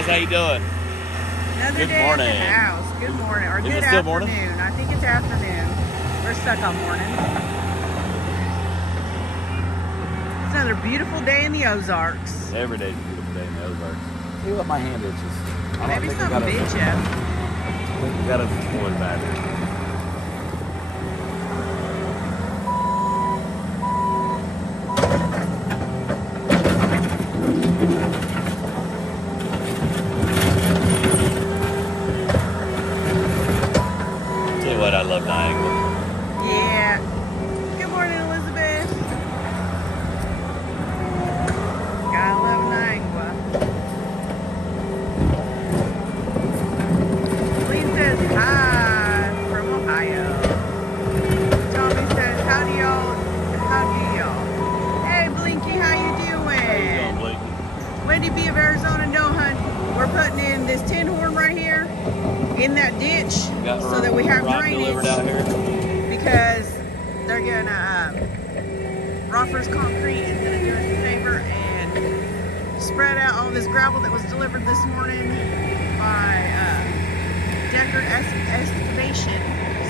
guys, how you doing? Another Good day morning. at the house. Good morning. Or Is good it still afternoon. morning? I think it's afternoon. We're stuck on morning. It's another beautiful day in the Ozarks. Every day's a beautiful day in the Ozarks. See what my hand itches. Maybe something bit you. I think we got a boy back there. Tell you what, I love Niagara. Yeah. Good morning, Elizabeth. Gotta love Niagara. Lee says hi from Ohio. Tommy says, how do y'all? Hey, Blinky, how you doing? How you doing, Blake? Wendy B of Arizona, no, hun. We're putting in this tin horn right here in that ditch so that we have rock drainage delivered out here. because they're gonna Roffers Concrete is gonna do us a favor and spread out all this gravel that was delivered this morning by Gettin'er Excavation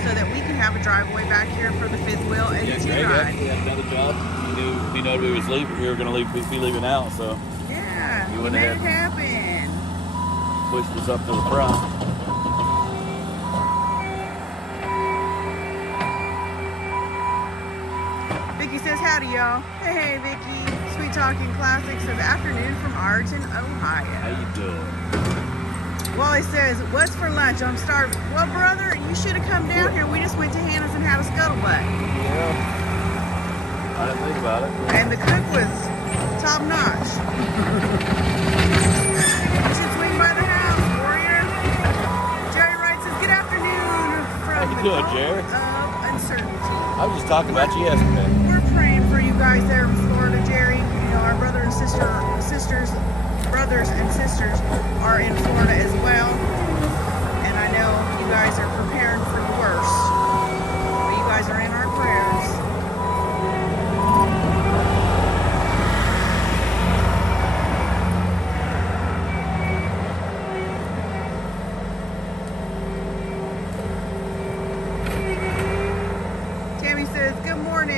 so that we can have a driveway back here for the fifth wheel and the Greg T-ride. actually had another job. He knew we was leaving. We were going to be leaving out, so Yeah, You we went made ahead. it happen. pushed us up to the front. Vicky says howdy, y'all. Hey, Vicky. Sweet Talking Classics says afternoon from Arlington, Ohio. How you doing? Wally says, what's for lunch? I'm starving. Well, brother, you should have come down here. We just went to Hannah's and had a scuttlebutt. Yeah. I didn't think about it. And the cook was top notch. You should swing by the house, warrior. Jerry Wright says, good afternoon from How you the doing, Gulf Jerry? of Uncertainty. I was just talking about you yesterday. We're praying for you guys there in Florida, Jerry. You know, our brothers and sisters are in Florida as well. And I know you guys are preparing for the worst. But you guys are in our prayers. Tammy says, good morning.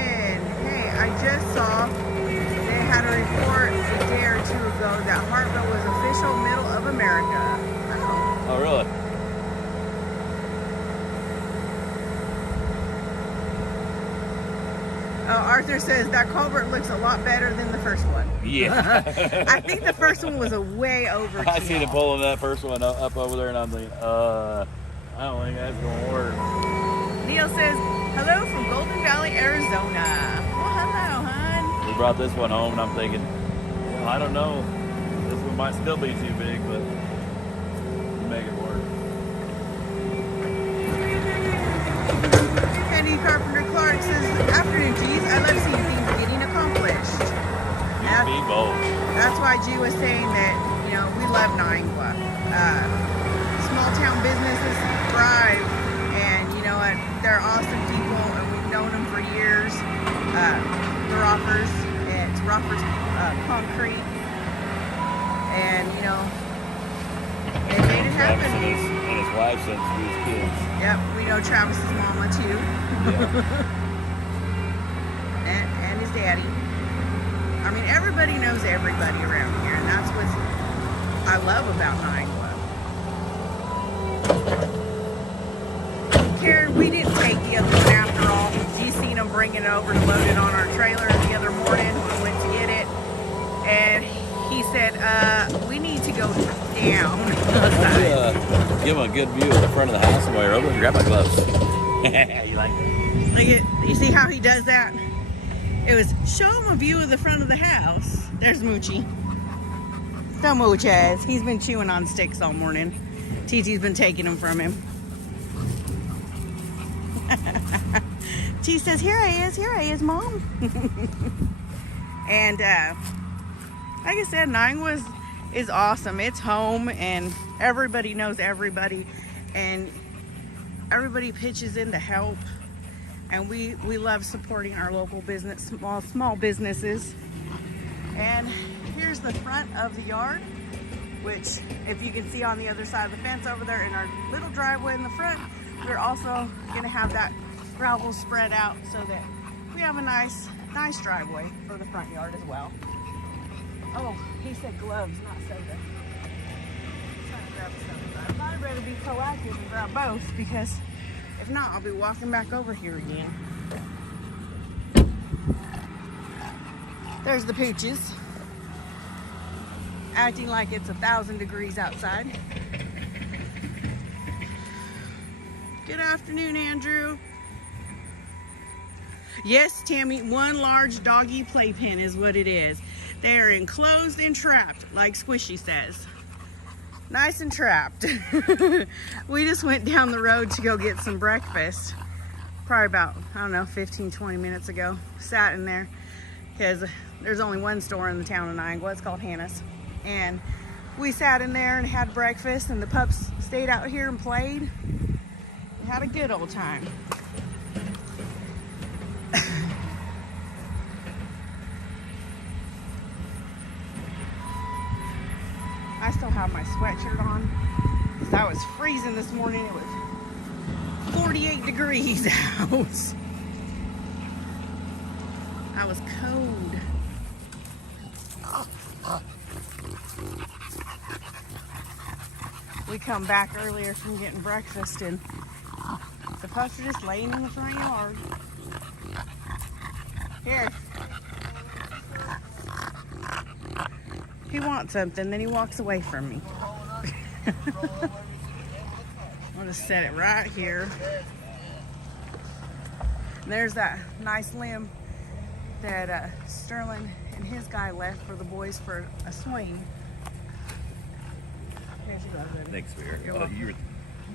Hey, I just saw they had a report a day or two ago that Hartville was official middle of America. Oh. Oh, really? Arthur says that culvert looks a lot better than the first one. Yeah. I think the first one was a way over. I seen him pulling that first one up over there, and I'm thinking, I don't think that's going to work. Neil says, hello from Golden Valley, Arizona. Well, hello, hon. We brought this one home, and I'm thinking, well, I don't know. This one might still be too big, but we'll make it work. Kenny Carpenter Clark says, afternoon, G's. I love seeing things getting accomplished. You be bold. That's why G was saying that, you know, we love Niagara. Small town businesses thrive, and you know what? They're awesome people, and we've known them for years. The Roffers, it's Roffers Concrete, and you know, they made it happen. Travis and his wife since we was kids. Yep, we know Travis's mama too. Yeah. and his daddy. I mean, everybody knows everybody around here, and that's what I love about Niagara. Karen, we didn't take the other one after all. You seen him bringing it over to load it on our trailer the other morning when we went to get it, and he said, we need to go down. Give him a good view of the front of the house while you're over and grab my gloves. You like that? Look at, you see how he does that? It was, show him a view of the front of the house. There's Moochie. So Mooches. He's been chewing on sticks all morning. TT's been taking them from him. T says, here I is, Mom. And like I said, Niagara is awesome. It's home, and everybody knows everybody, and everybody pitches in to help. And we love supporting our local business, small businesses. And here's the front of the yard. which if you can see on the other side of the fence over there in our little driveway in the front, we're also gonna have that gravel spread out so that we have a nice driveway for the front yard as well. Oh, he said gloves, not soda. Trying to grab some. I thought I'd rather be proactive and grab both, because if not, I'll be walking back over here again. There's the pooches, acting like it's 1,000 degrees outside. Good afternoon, Andrew. Yes, Tammy, one large doggy playpen is what it is. They are enclosed and trapped, like Squishy says. Nice and trapped. We just went down the road to go get some breakfast. Probably about, I don't know, 15, 20 minutes ago. Sat in there because there's only one store in the town of Niangua. It's called Hannah's. And we sat in there and had breakfast, and the pups stayed out here and played. We had a good old time. I still have my sweatshirt on because I was freezing this morning. It was 48 degrees out. I was cold. We come back earlier from getting breakfast, and the pups are just laying in the front yard. Here. He wants something, then he walks away from me. I'm gonna set it right here. And there's that nice limb that Sterling and his guy left for the boys for a swing. Thanks, Spear. You were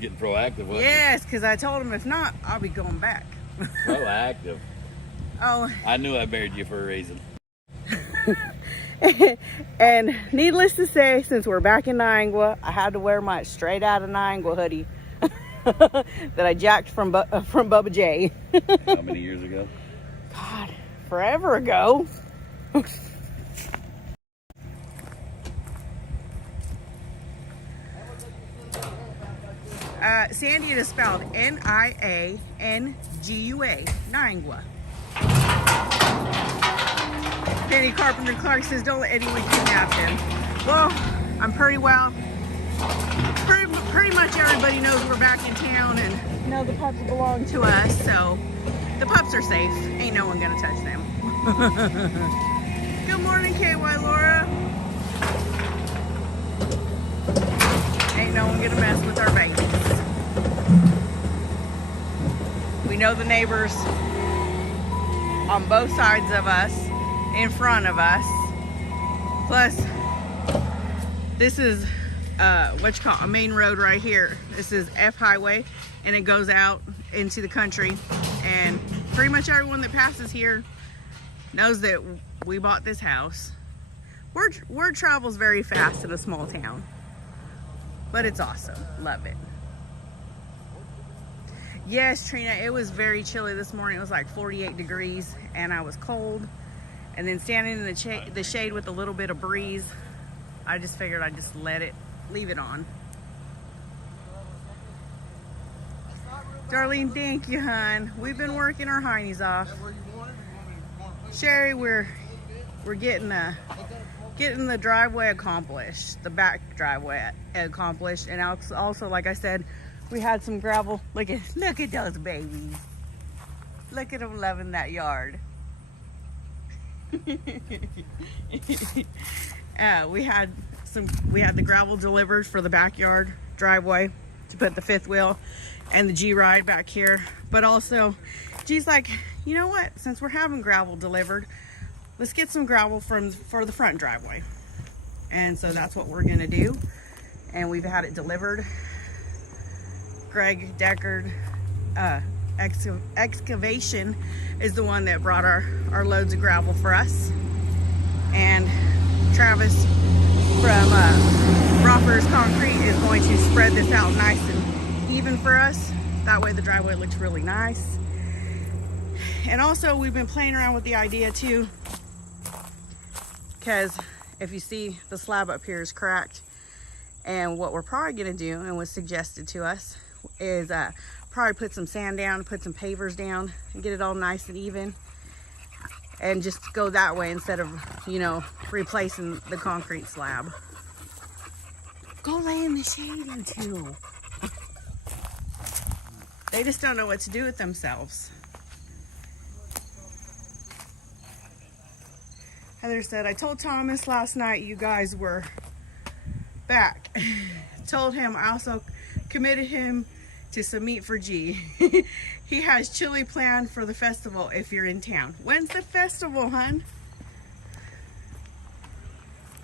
getting proactive, wasn't Yes, because I told him if not, I'll be going back. you? Proactive. Oh. I knew I married you for a reason. And needless to say, since we're back in Niangua, I had to wear my straight out of Niangua hoodie that I jacked from Bubba J. How many years ago? God, forever ago. Sandy is spelled Niangua, Niangua. Penny Carpenter Clark says, don't let anyone kidnap him. Well, I'm pretty much everybody knows we're back in town and know the pups belong to us, so the pups are safe. Ain't no one gonna touch them. Good morning, KY Laura. Ain't no one gonna mess with our babies. We know the neighbors on both sides of us, in front of us. Plus, this is what you call a main road right here. This is F Highway, and it goes out into the country. And pretty much everyone that passes here knows that we bought this house. Word travels very fast in a small town, but it's awesome. Love it. Yes, Trina, it was very chilly this morning. It was like 48 degrees, and I was cold. And then standing in the shade with a little bit of breeze, I just figured I'd just leave it on. Darlene, thank you, hon. We've been working our heinies off. Sherry, we're getting the driveway accomplished, the back driveway accomplished, and also, like I said, we had some gravel. Look at those babies. Look at them loving that yard. We had the gravel delivered for the backyard driveway to put the fifth wheel and the G-Ride back here. But also, G's like, you know what? Since we're having gravel delivered, let's get some gravel for the front driveway. And so that's what we're gonna do. And we've had it delivered. Greg Deckard Excavation is the one that brought our loads of gravel for us. And Travis from Roffers Concrete is going to spread this out nice and even for us. That way the driveway looks really nice. And also we've been playing around with the idea too, because if you see the slab up here is cracked, And what we're probably gonna do, and was suggested to us, is probably put some sand down, put some pavers down, and get it all nice and even, and just go that way instead of, you know, replacing the concrete slab. Go lay in the shade, you two. They just don't know what to do with themselves. Heather said, I told Thomas last night you guys were back. Told him I also committed him to some meat for G. He has chili planned for the festival if you're in town. When's the festival, hun?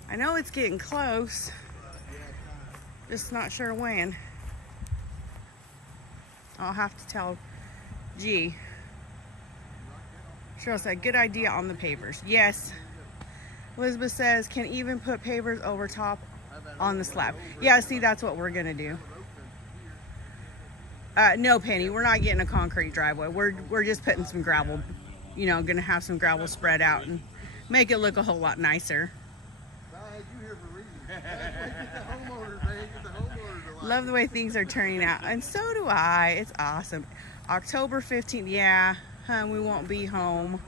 I know it's getting close. Just not sure when. I'll have to tell G. Cheryl said, good idea on the pavers. Yes. Elizabeth says, can even put pavers over top on the slab. Yeah, see, that's what we're gonna do. No, Penny, we're not getting a concrete driveway. We're just putting some gravel, you know, gonna have some gravel spread out and make it look a whole lot nicer. Love the way things are turning out, and so do I. It's awesome. October 15th, yeah, we won't be home,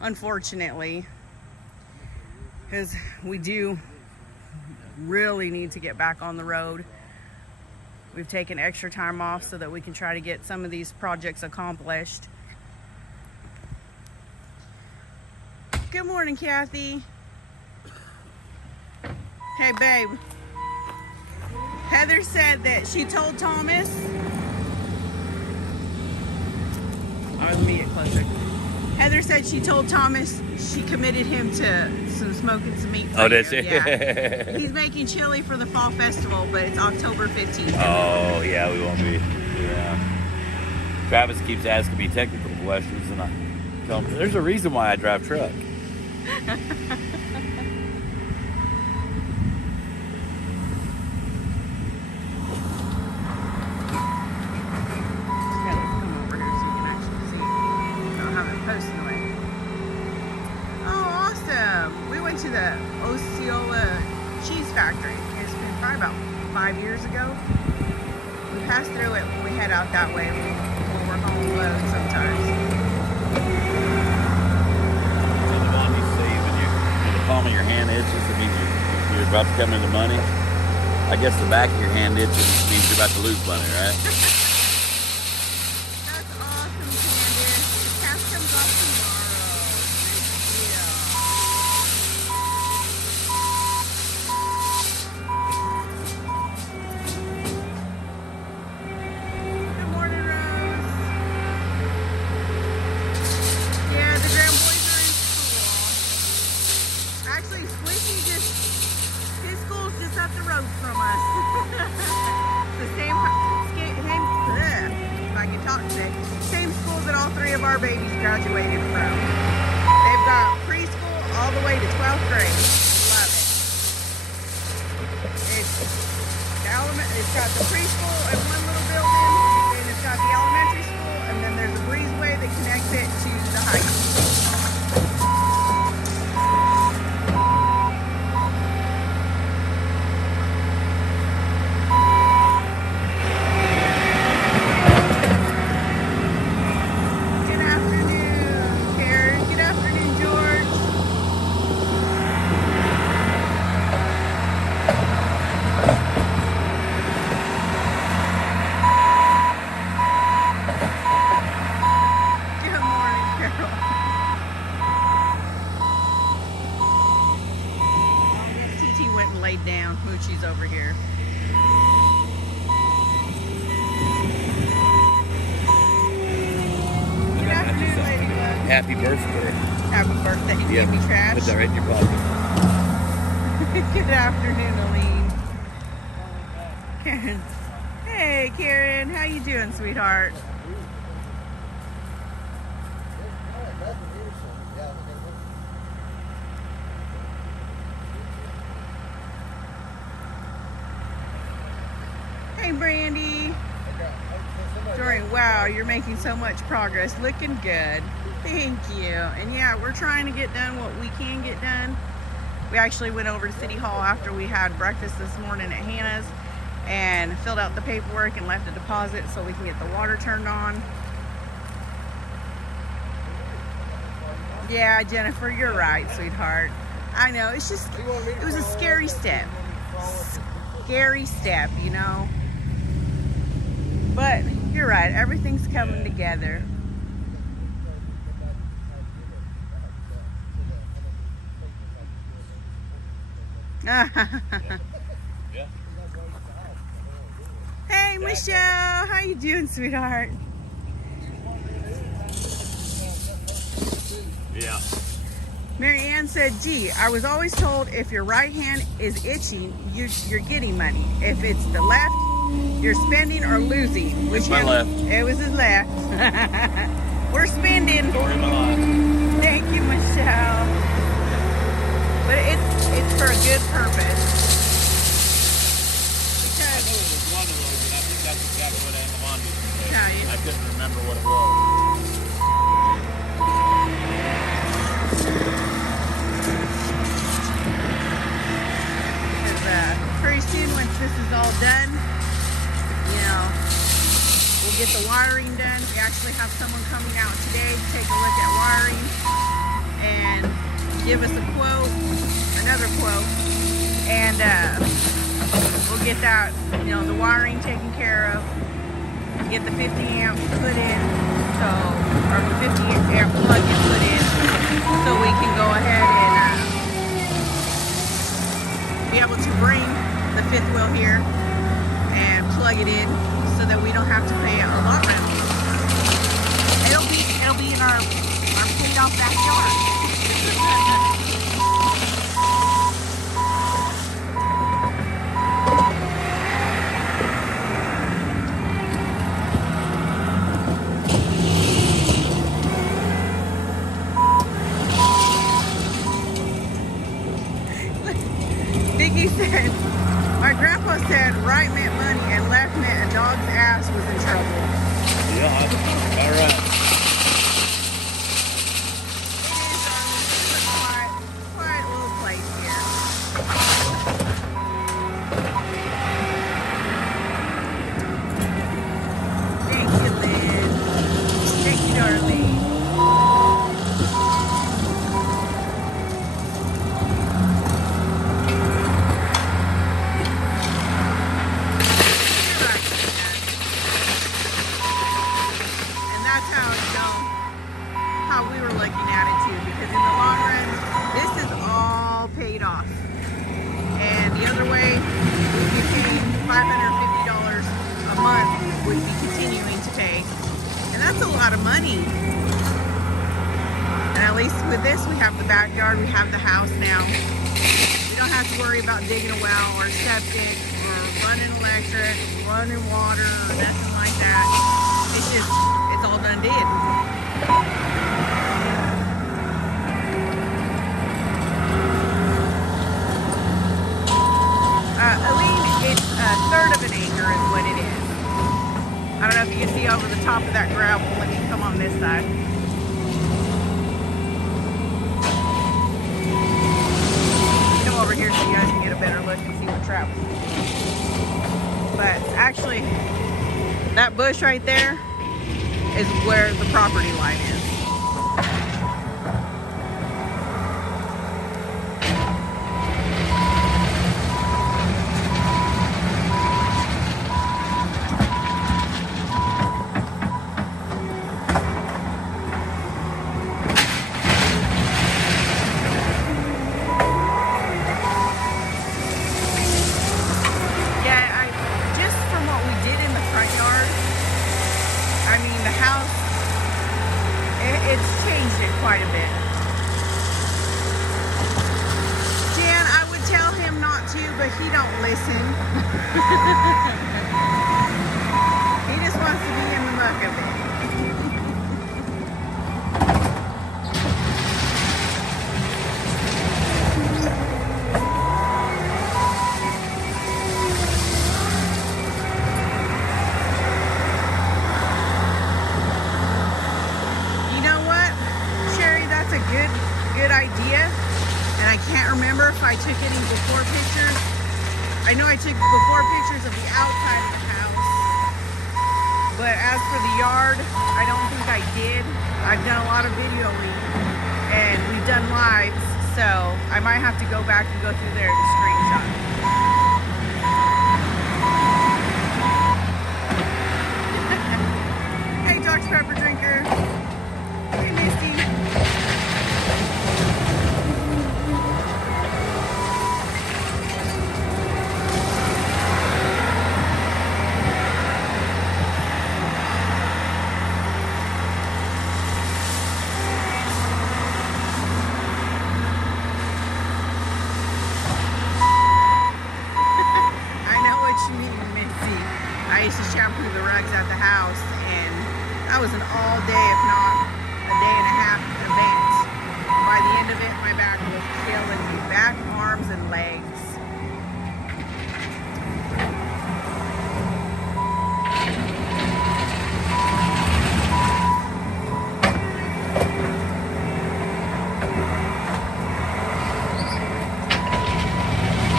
unfortunately, because we do really need to get back on the road. We've taken extra time off so that we can try to get some of these projects accomplished. Good morning, Kathy. Hey, babe. Heather said that she told Thomas. Let me get closer. Heather said she told Thomas she committed him to some smoking some meat. Oh, did she? Yeah. He's making chili for the fall festival, but it's October 15th. Oh, yeah, we won't be. Yeah. Travis keeps asking me technical questions, and I tell him, there's a reason why I drive truck. To the Osceola cheese factory. It's been probably about 5 years ago. We pass through it when we head out that way when we're home alone sometimes. So the one you see when the palm of your hand itches, it means you're about to come into money. I guess the back of your hand itches means you're about to lose money, right? That's awesome, Candace. The cast comes off tomorrow. Up the road from us. The same, if I can talk today, same school that all 3 of our babies graduated from. They've got preschool all the way to 12th grade. Love it. It's got the preschool in one little building, and it's got the elementary school, and then there's a breezeway that connects it to the high school. Down. Moochie's over here. Good afternoon, Ladybug. Happy birthday. Happy birthday. You gave me trash. Put that right in your pocket. Good afternoon, Aline. Karen. Hey, Karen. How you doing, sweetheart? Hey, Brandy. Wow, you're making so much progress. Looking good. Thank you. And yeah, we're trying to get done what we can get done We actually went over to City Hall after we had breakfast this morning at Hannah's and filled out the paperwork and left a deposit so we can get the water turned on. Yeah, Jennifer, you're right, sweetheart. I know, it's just, it was a scary step. Scary step, you know. But you're right, everything's coming together. Hey, Michelle, how you doing, sweetheart? Yeah. Mary Ann said, gee, I was always told if your right hand is itching, you're getting money. If it's the left, you're spending or losing. Which my left. It was his left. We're spending. Story of my life. Thank you, Michelle. But it's for a good purpose. I knew it was one of those, and I think that's exactly what Aunt Lamont used to say. Yeah, I couldn't remember what it was. Pretty soon, once this is all done, you know, we'll get the wiring done. We actually have someone coming out today to take a look at wiring and give us a quote, another quote, and we'll get that, you know, the wiring taken care of, get the 50 amp put in, so, or the 50 amp plug-in put in, so we can go ahead and be able to bring the fifth wheel here and plug it in so that we don't have to pay a lot rent. It'll be in our paid off backyard. Vicky said, my grandpa said right meant money and left meant a dog's ass was in trouble. Yeah, all right. It is a quiet little place here. Thank you, Liz. Thank you, darling. Backyard, we have the house now. We don't have to worry about digging a well or septic or running electric, running water, or nothing like that. It's all done did. Aline, it's a third of an acre is what it is. I don't know if you can see over the top of that gravel. Let me come on this side. Over here so you guys can get a better look and see what travels. But actually, that bush right there is where the property line is. Quite a bit. Jan, I would tell him not to, but he don't listen. He just wants to be in the muck of it. Good idea, and I can't remember if I I took any before pictures. I know I took before pictures of the outside of the house, but as for the yard, I don't think I did. I've done a lot of videoing and we've done lives, so I might have to go back and go through there to screenshot. Hey, Dr. Pepper drinker. Hey, Misty. I used to shampoo the rugs at the house, and that was an all day, if not a day and a half event. By the end of it, my back was killing me. Back, arms, and legs.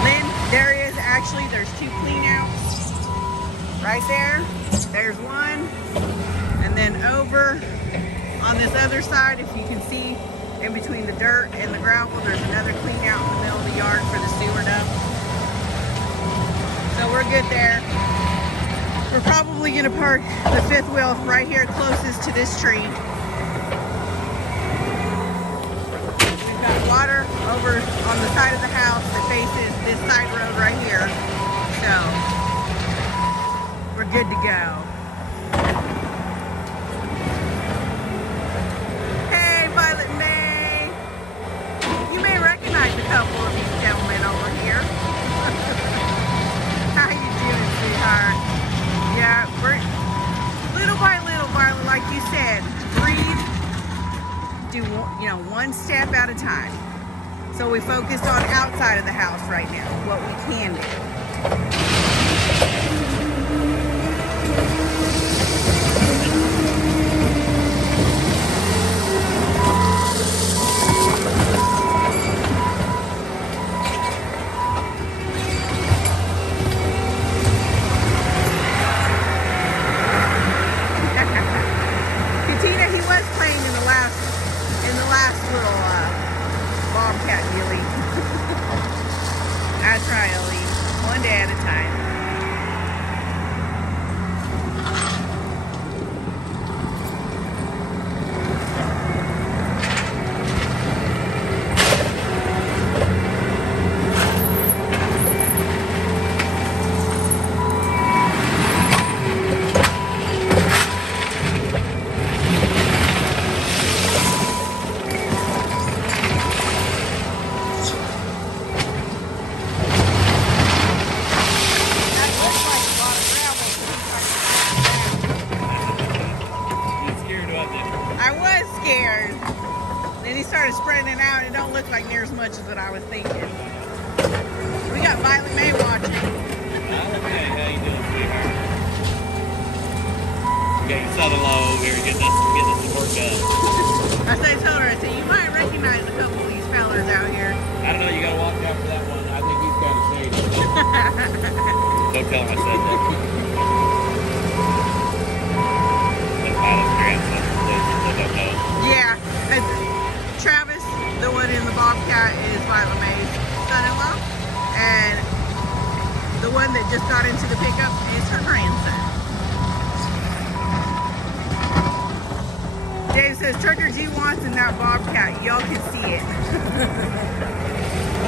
Lynn, there is actually, there's 2 clean outs. Right there, there's one, and then over on this other side, if you can see in between the dirt and the gravel, there's another clean out in the middle of the yard for the sewer dump. So we're good there. We're probably gonna park the 5th wheel right here closest to this tree. We've got water over on the side of the house that faces this side road right here. So we're good to go. Hey, Violet and May. You may recognize a couple of these gentlemen over here. How you doing, sweetheart? Yeah, we're little by little, Violet, like you said, breathe, do one step at a time. So we focused on outside of the house right now, what we can do. Bobcat dealie. That's right, Ellie. One day at a time. Then he started spreading it out, and it don't look like near as much as what I was thinking. We got Violet May watching. Violet May, how you doing, sweetheart? You got your son-in-law over here getting us some work done. I told her, I said, you might recognize a couple of these fellas out here. I don't know, you gotta watch out for that one. I think he's kind of shady. Don't tell him I said that. That's Violet's grandson. They don't know. Yeah. Travis, the one in the Bobcat, is Violet May's son-in-law, and the one that just got into the pickup is her grandson. Dave says Trucker G wants in that Bobcat. Y'all can see it.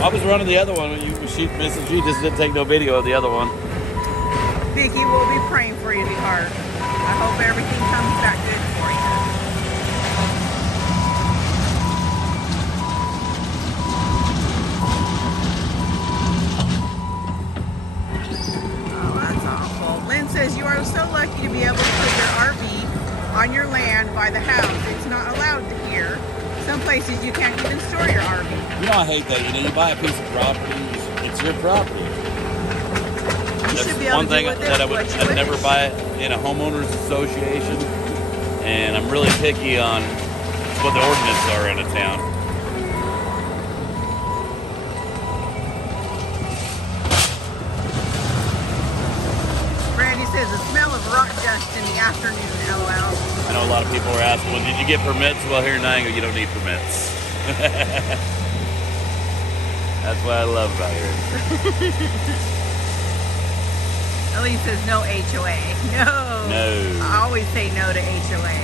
I was running the other one when Mrs. G just didn't take no video of the other one. Vicky, we'll be praying for you, sweetheart. I hope everything comes back good for you. Lynn says you are so lucky to be able to put your RV on your land by the house. It's not allowed here. Some places you can't even store your RV. You know, I hate that. You buy a piece of property, it's your property. You should be able one to thing do with that it I'd never buy it in a homeowners association, and I'm really picky on what the ordinances are in a town. first in the afternoon, LOL. I know a lot of people are asking, well, did you get permits? Well, here in Niagara, you don't need permits. That's what I love about here. Elise says no HOA. No. No. I always say no to HOA.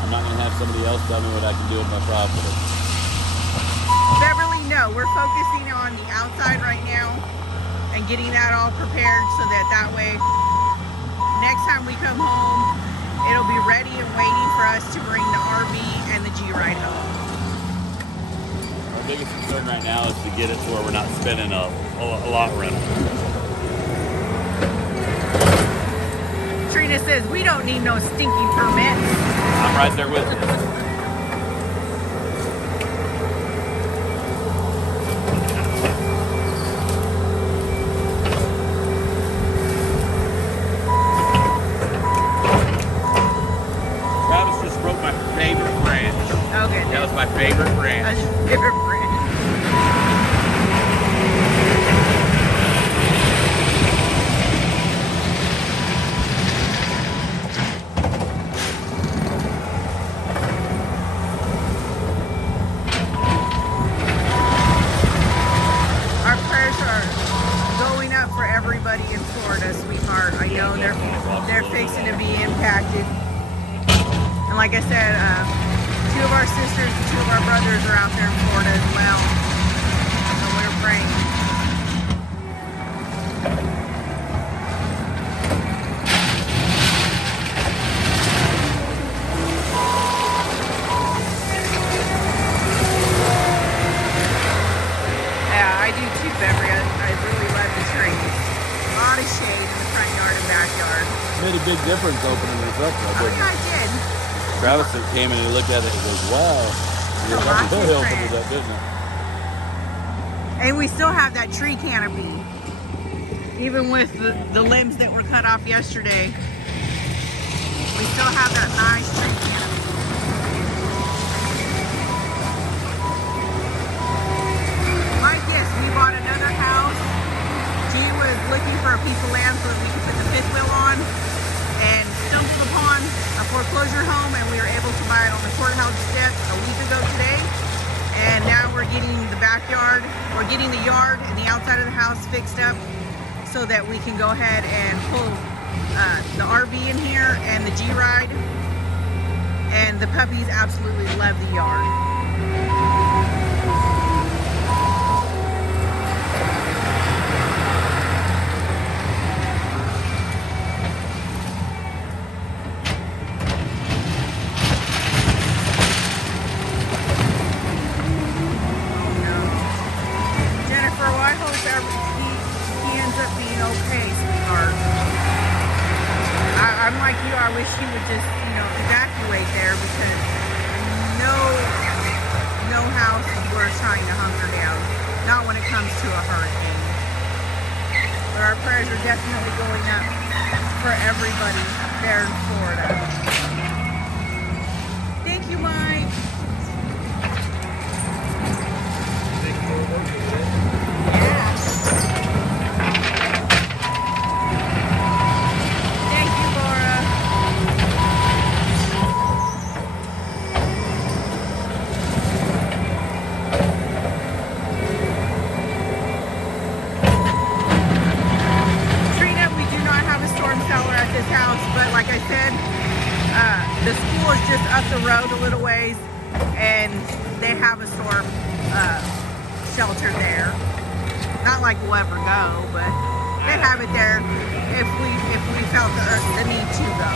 I'm not going to have somebody else tell me what I can do with my property. Beverly, no. We're focusing on the outside right now and getting that all prepared so that way next time we come home, it'll be ready and waiting for us to bring the RV and the G-Ride home. Our biggest concern right now is to get it to where we're not spending a lot rental. Trina says, we don't need no stinking permits. I'm right there with you. Travis just broke my favorite branch. Okay. That was my favorite branch. That's your favorite brand. Our prayers are going up for everybody in Florida, sweetheart. I know they're fixing to be impacted. And like I said, two of our sisters and two of our brothers are out there in Florida as well. So we're praying. Yeah, I do too, Beverly. I really love the trees. A lot of shade in the front yard and backyard. Made a big difference opening this up. Oh yeah, I did. Travis came in and looked at it and goes, wow. A lot Really opened different. it up, didn't it? And we still have that tree canopy. Even with the limbs that were cut off yesterday, we still have that nice tree canopy. Like this, we bought another house. G was looking for a piece of land so that we could put the fifth wheel on, and stumbled upon a foreclosure home, and we were able to buy it on the courthouse steps a week ago today. And now we're getting the backyard, we're getting the yard and the outside of the house fixed up so that we can go ahead and pull the RV in here and the G-Ride. And the puppies absolutely love the yard. Okay, sweetheart. I'm like you. I wish you would just, evacuate there because no house is worth trying to hunker down. Not when it comes to a hurricane. But our prayers are definitely going up for everybody there in Florida. Thank you, Mike. Yeah. The school is just up the road a little ways, and they have a storm shelter there. Not like we'll ever go, but they have it there if we felt the need to go.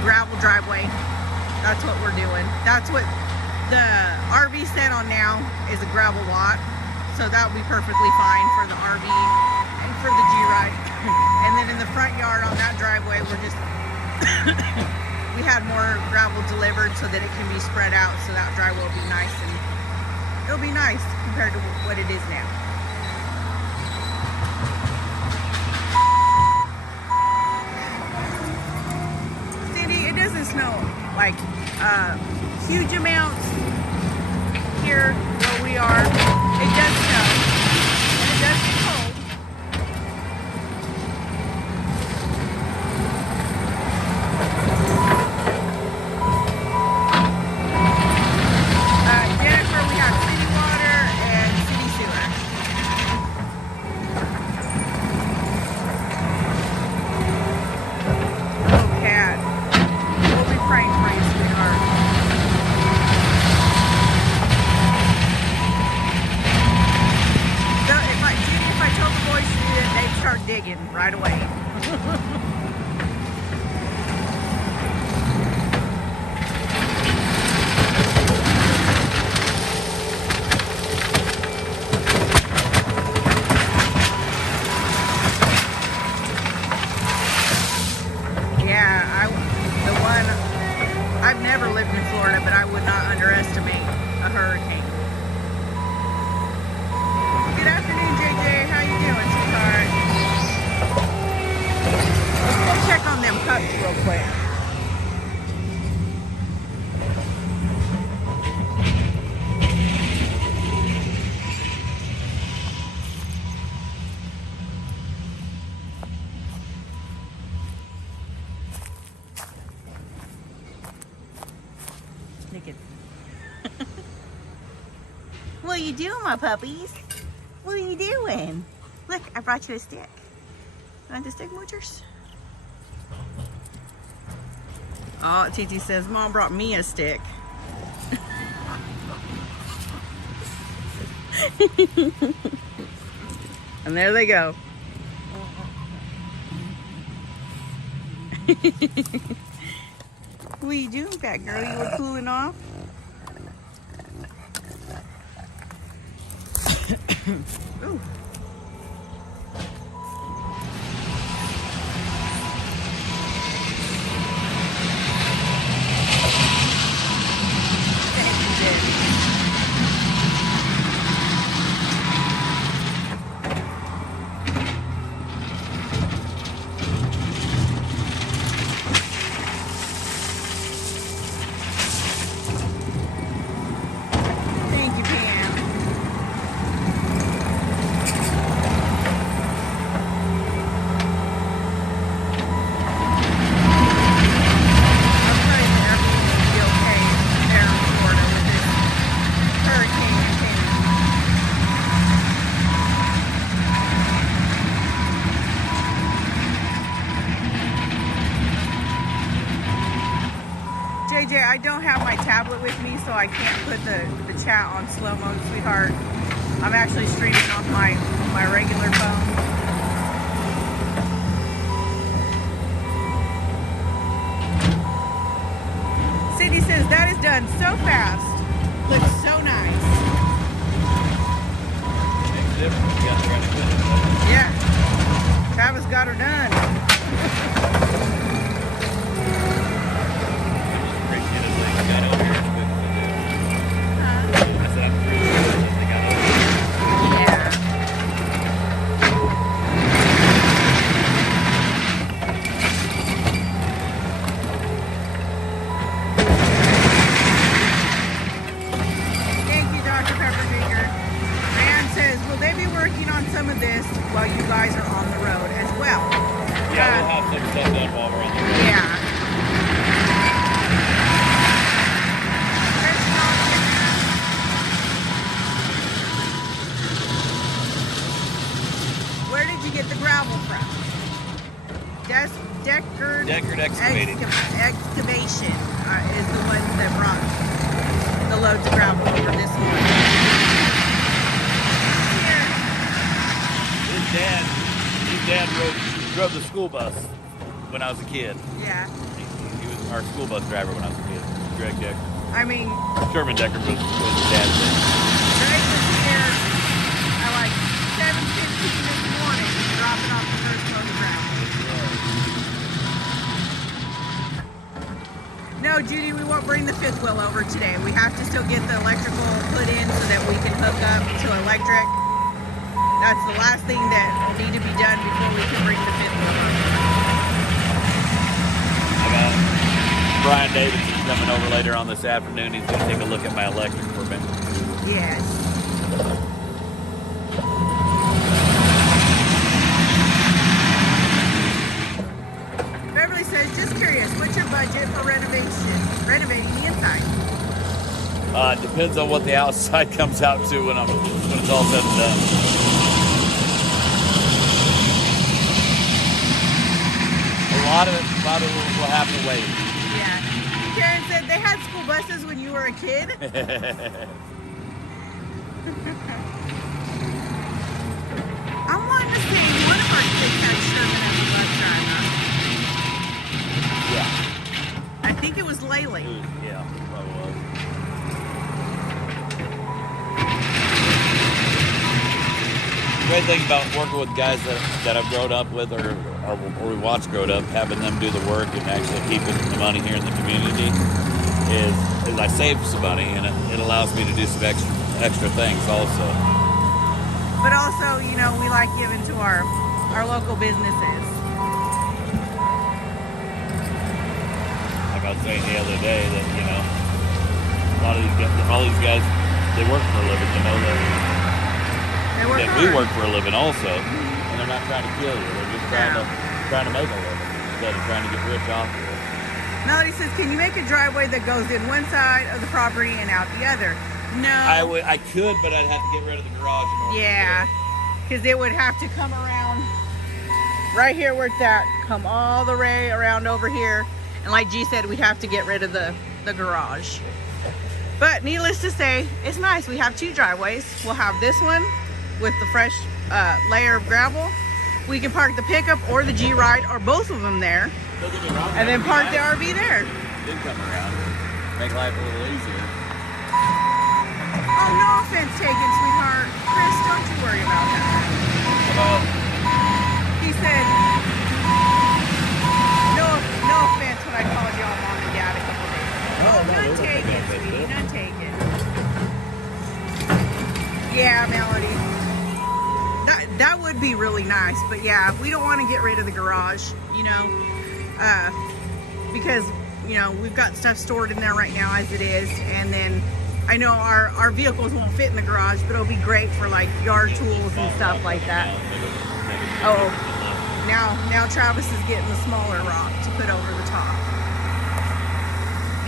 gravel driveway. That's what we're doing. That's what the RV set on now is, a gravel lot. So that would be perfectly fine for the RV and for the G-Ride. And then in the front yard on that driveway, we're just, we had more gravel delivered so that it can be spread out. So that driveway will be nice, and it'll be nice compared to what it is now. It doesn't snow like huge amounts here where we are. It does snow, and it does get cold. Jennifer, we have city water and city sewer. Oh, Cat. We'll be praying for you, sweetheart. So if I told the boys to do it, they'd start digging right away. I've never lived in Florida, but I would not underestimate a hurricane. Good afternoon, JJ. How you doing, sweetheart? Let's go check on them pups real quick. Look at what are you doing, my puppies? What are you doing? Look, I brought you a stick. Want the stick, Moochers? Oh, Titi says, Mom brought me a stick. And there they go. What are you doing, fat girl? You were cooling off? Ooh. JJ, I don't have my tablet with me, so I can't put the chat on slow mode, sweetheart. I'm actually streaming off my regular phone. Cindy says that is done so fast. Looks so nice. Makes a difference. You got the right equipment. Yeah. Travis got her done. Some of this while you guys are on the road as well. Yeah, we'll have some stuff done while we're on the road. Yeah. Where did you get the gravel from? Deckard Excavation is the one that brought the loads of gravel over this morning. His dad drove the school bus when I was a kid. Yeah. He was our school bus driver when I was a kid. Greg Decker. I mean, Sherman Decker was his dad's name. Greg was here at like 7:15 this morning, dropping off the first load of ground. No, Judy, we won't bring the fifth wheel over today. We have to still get the electrical put in so that we can hook up to electric. That's the last thing that will need to be done before we can bring the fifth wheel over. I got Brian Davidson's coming over later on this afternoon. He's going to take a look at my electric for me. Yes. Beverly says, just curious, what's your budget for renovating the inside? Depends on what the outside comes out to when it's all said and done. A lot of it will have to wait. Yeah. Karen said they had school buses when you were a kid. I'm wanting to say one of our kids had Sherman as a bus driver. Yeah. I think it was Laylee. Yeah, probably was. Great thing about working with guys that I've grown up with or we watched growing up, having them do the work and actually keeping the money here in the community is I save some money and it allows me to do some extra things also. But also, you know, we like giving to our local businesses. Like I was saying the other day that, you know, all these guys, they work for a living, you know, They work that hard. we work for a living also, and they're not trying to kill you. They're just trying to make a living instead of trying to get rich off of it. Melody says, can you make a driveway that goes in one side of the property and out the other? No. I could, but I'd have to get rid of the garage. Yeah, because it would have to come around right here where it's at, come all the way around over here. And like G said, we'd have to get rid of the garage. But needless to say, it's nice. We have two driveways. We'll have this one with the fresh layer of gravel. We can park the pickup or the G-Ride or both of them there. And then park the RV there. Did come around. Make life a little easier. Oh, no offense taken, sweetheart. Chris, don't you worry about that. He said, no offense when I called y'all mom and dad a couple days ago. Oh, none taken, sweetie, none taken. Yeah, Melody. That would be really nice, but yeah, we don't want to get rid of the garage, you know, because, you know, we've got stuff stored in there right now as it is, and then I know our vehicles won't fit in the garage, but it'll be great for like yard tools and stuff like that. Oh, now Travis is getting the smaller rock to put over the top.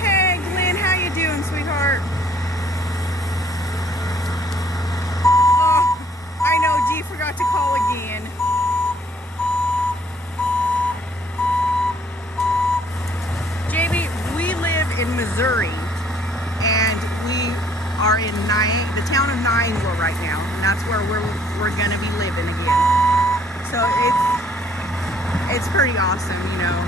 Hey, Glenn, how you doing, sweetheart? Oh, I know G forgot to call again. Jamie, we live in Missouri, and we are in the town of Niangua right now, and that's where we're gonna be living again. So it's pretty awesome, you know.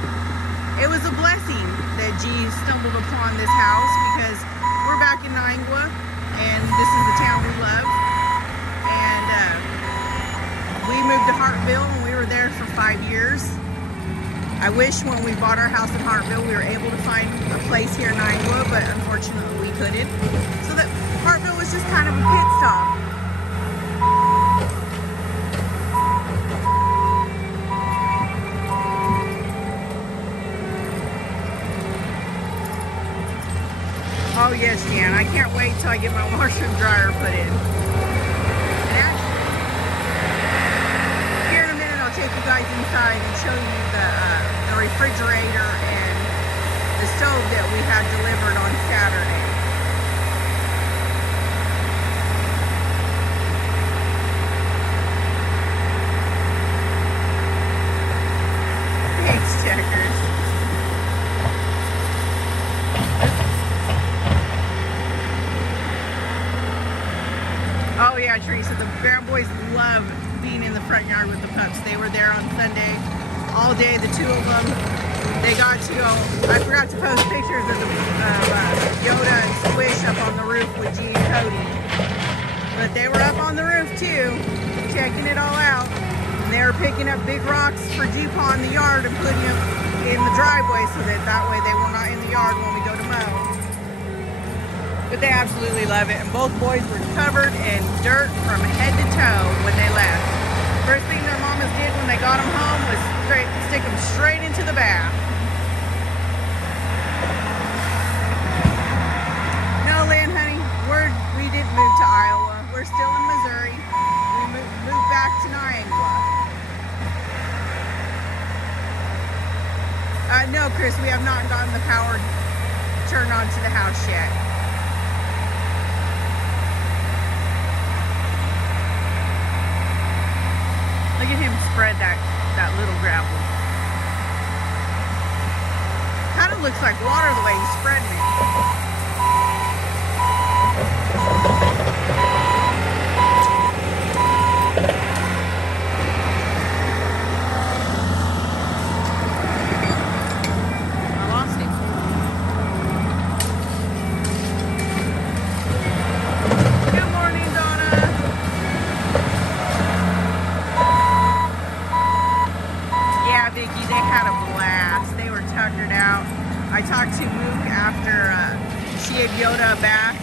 It was a blessing that G stumbled upon this house because we're back in Niangua, and this is the town we love. And we moved to Hartville, and we were there for 5 years. I wish when we bought our house in Hartville, we were able to find a place here in Niangua, but unfortunately we couldn't. So that Hartville was just kind of a pit stop. Oh yes, Jan, I can't wait till I get my washer and dryer put in. And actually, here in a minute I'll take you guys inside and show you the refrigerator and the stove that we had delivered on Saturday. Thanks, Checkers. Oh yeah, Teresa, the Brown boys love being in the front yard with the pups. They were there on Sunday all day, the two of them. they got to go. I forgot to post pictures of Yoda and Squish up on the roof with G and Cody. But they were up on the roof too, checking it all out. And they were picking up big rocks for Dupont in the yard and putting them in the driveway so that way they were not in the yard when we go to mow. But they absolutely love it. And both boys were covered in dirt from head to toe when they left. First thing their mamas did when they got them home was stick them straight into the bath. No, Lynn, honey, we didn't move to Iowa. We're still in Missouri. We moved back to Niagara. No, Chris, we have not gotten the power turned on to the house yet. Look at him spread that little gravel. Kind of looks like water the way he's spreading it. I lost him. Good morning, Donna. Yeah, Vicky, they had a blast. They were tuckered out. I talked to Mook after she gave Yoda a bath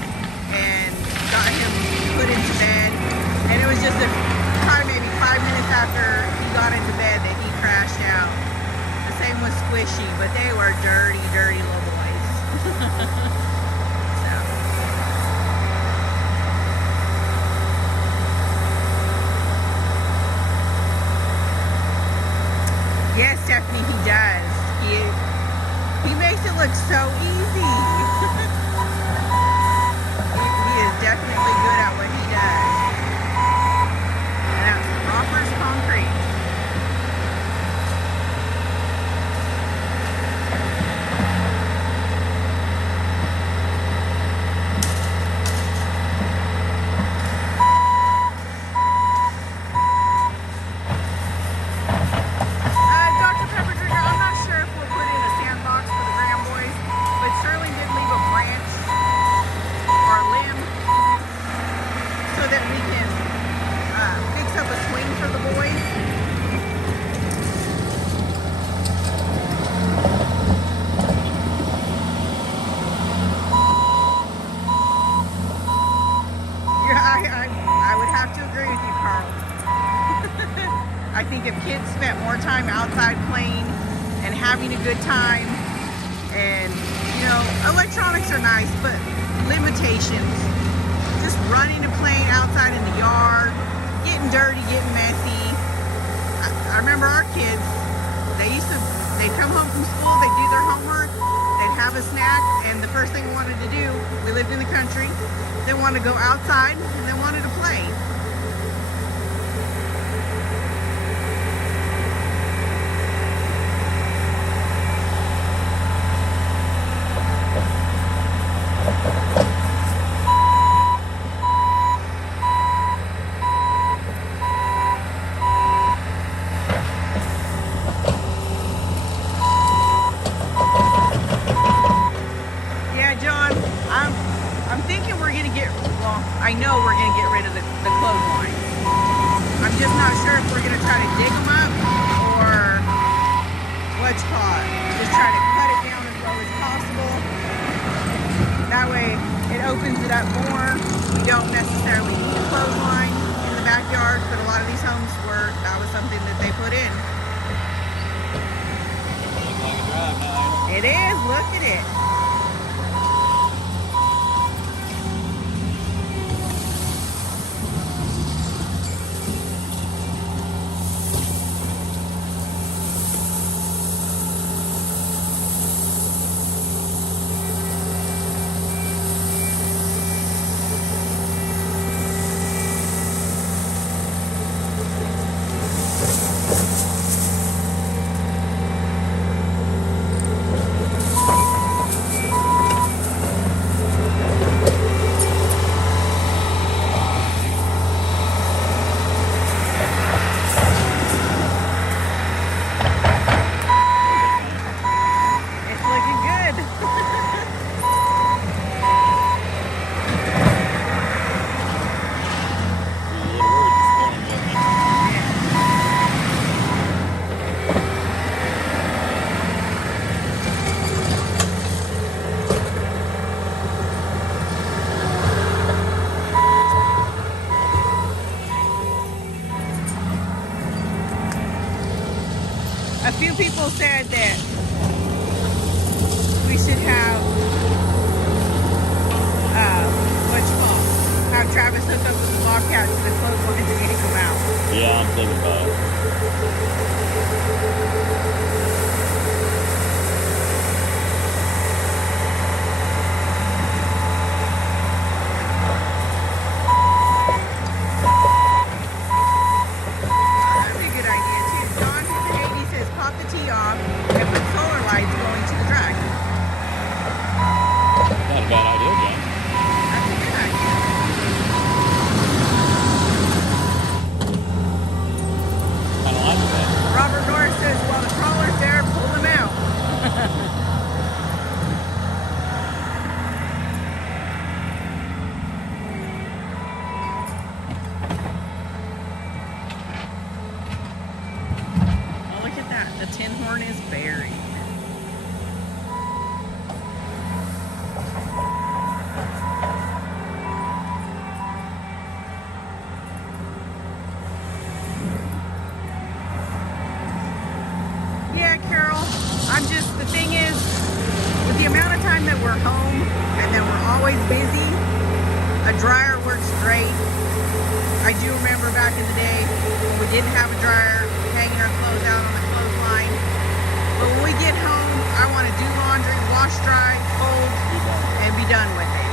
and got him put into bed. And it was just probably maybe 5 minutes after he got into bed that he crashed out. The same with Squishy, but they were dirty, dirty little boys. So. Yes, Stephanie, he does. He makes it look so easy. he is definitely good at what he does. And that's Roffers Concrete. Dr. Pepper Drinker, I'm not sure if we'll put in a sandbox for the Graham boys, but Sterling did leave a branch or a limb so that we can fix up a swing for the boys. I would have to agree with you, Carl. I think if kids spent more time outside playing and having a good time, and electronics are nice, but limitations. Just running and playing outside in the yard, getting dirty, getting messy. I remember our kids, they'd come home from school, they'd do their homework, they'd have a snack, and the first thing we wanted to do, we lived in the country, they wanted to go outside and they wanted to play. I know we're going to get rid of the clothesline. I'm just not sure if we're going to try to dig them up or what's called. Just try to cut it down as low as possible. That way it opens it up more. We don't necessarily need a clothesline in the backyard, but a lot of these homes that was something that they put in. Looks like a drive now. It is. Look at it. people said that we should have have Travis hook up with the Bobcat to the clothesline to yank him out. Yeah, I'm thinking about it. That'd be a good idea too. John in the 80s says pop the tee off and put solar lights going to the track. Not a bad idea, John. That's a good idea. Kind of like that. Robert Norris says, while the crawler's there, pull him out. Oh, look at that. The tin horn is buried. Yeah, Carol. The thing is, with the amount of time that we're home and that we're always busy, a dryer works great. I do remember back in the day when we didn't have a dryer, hanging our clothes out on the clothesline. But when we get home, I want to do laundry, wash, dry, fold, and be done with it.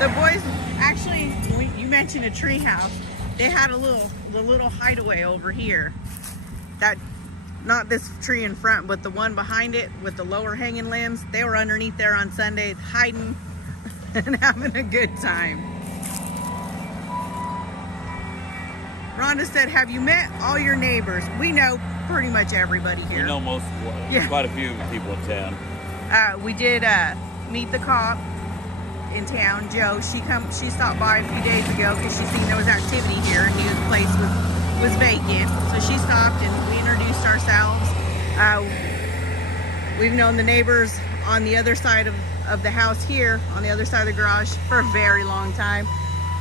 The boys, actually, when you mentioned a tree house, they had the little hideaway over here. That, not this tree in front, but the one behind it with the lower hanging limbs. They were underneath there on Sunday, hiding and having a good time. Rhonda said, have you met all your neighbors? We know pretty much everybody here. You know most, Yeah. quite a few people in town. We did meet the cop in town, Joe. She stopped by a few days ago because she seen there was activity here and knew the place was vacant. So she stopped and we introduced ourselves. We've known the neighbors on the other side of the house here, on the other side of the garage, for a very long time.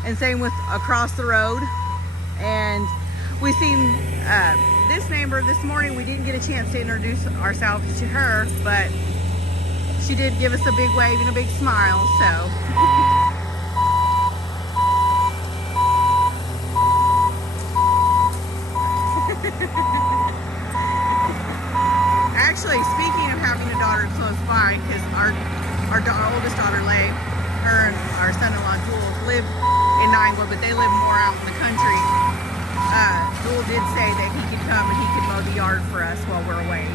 And same with across the road. And we seen this neighbor this morning. We didn't get a chance to introduce ourselves to her, but she did give us a big wave and a big smile, so. Actually, speaking of having a daughter close by, because our oldest daughter, Leigh, her and our son-in-law, Jewel, live in Niagara, but they live more out in the country. Jewel did say that he could come and he could mow the yard for us while we're away.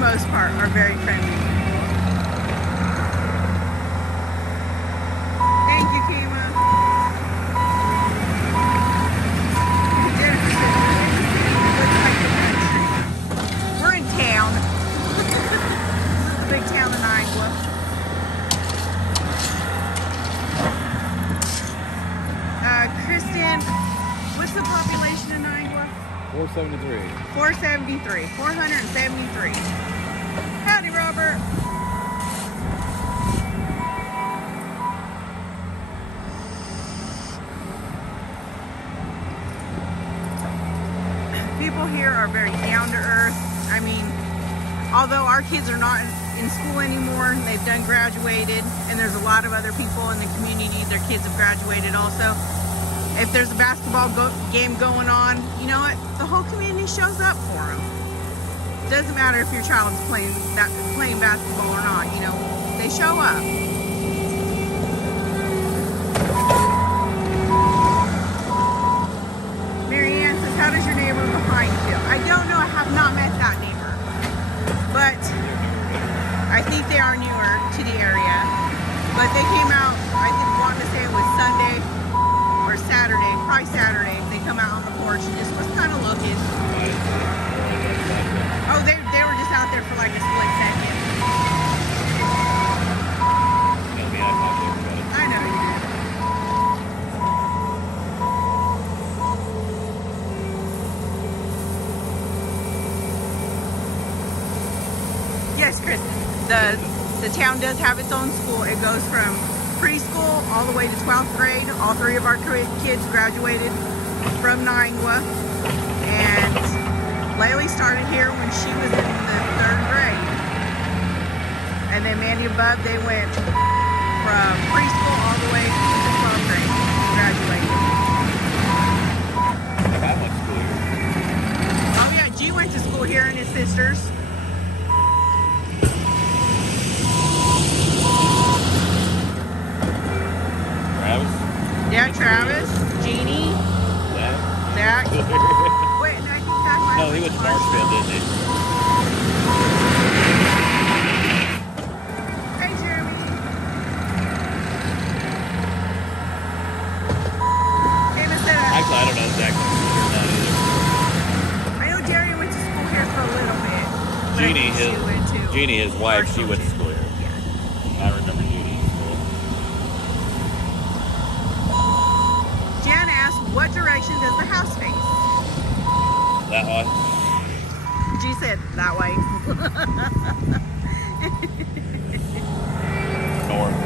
Most part are very friendly. Thank you, Kima. Jennifer said, looks like the country. We're in town. Big town in Iowa. Kristen, what's the population in Iowa? 473. 473. Howdy, Robert. People here are very down to earth. I mean, although our kids are not in school anymore, they've done graduated, and there's a lot of other people in the community, their kids have graduated also. If there's a basketball game going on, you know what? The whole community shows up for them. Doesn't matter if your child's playing basketball or not. You know, they show up. Marianne says, "How does your neighbor behind feel?" I don't know. I have not met that neighbor, but I think they are newer to the area. But they came out. I think wanted to say it was Sunday or Saturday, probably Saturday. They come out on the porch and just was kind of looking. Oh, they were just out there for like a split second. I know you did. Yes, Chris. The town does have its own school. It goes from preschool all the way to 12th grade. All three of our kids graduated from Niangua, and Laylee started here when she was in the 3rd grade. And then Mandy and Bub, they went from preschool all the way to 12th grade, graduated. I went to school here. Oh yeah, G went to school here and his sisters. Travis? Yeah, Travis, Jeannie, Zach. Wait, no, I think Zach might No, he went to Marshfield, didn't he? Hey, Jeremy. Emma said, Actually, I don't know exactly or not either. I know Jerry went to school here for a little bit. But I think she went to Jeannie, his wife, she went to school here. Yeah. I remember Jeannie in school. Jan asked, what direction does the house face? That way. G said, that way. North.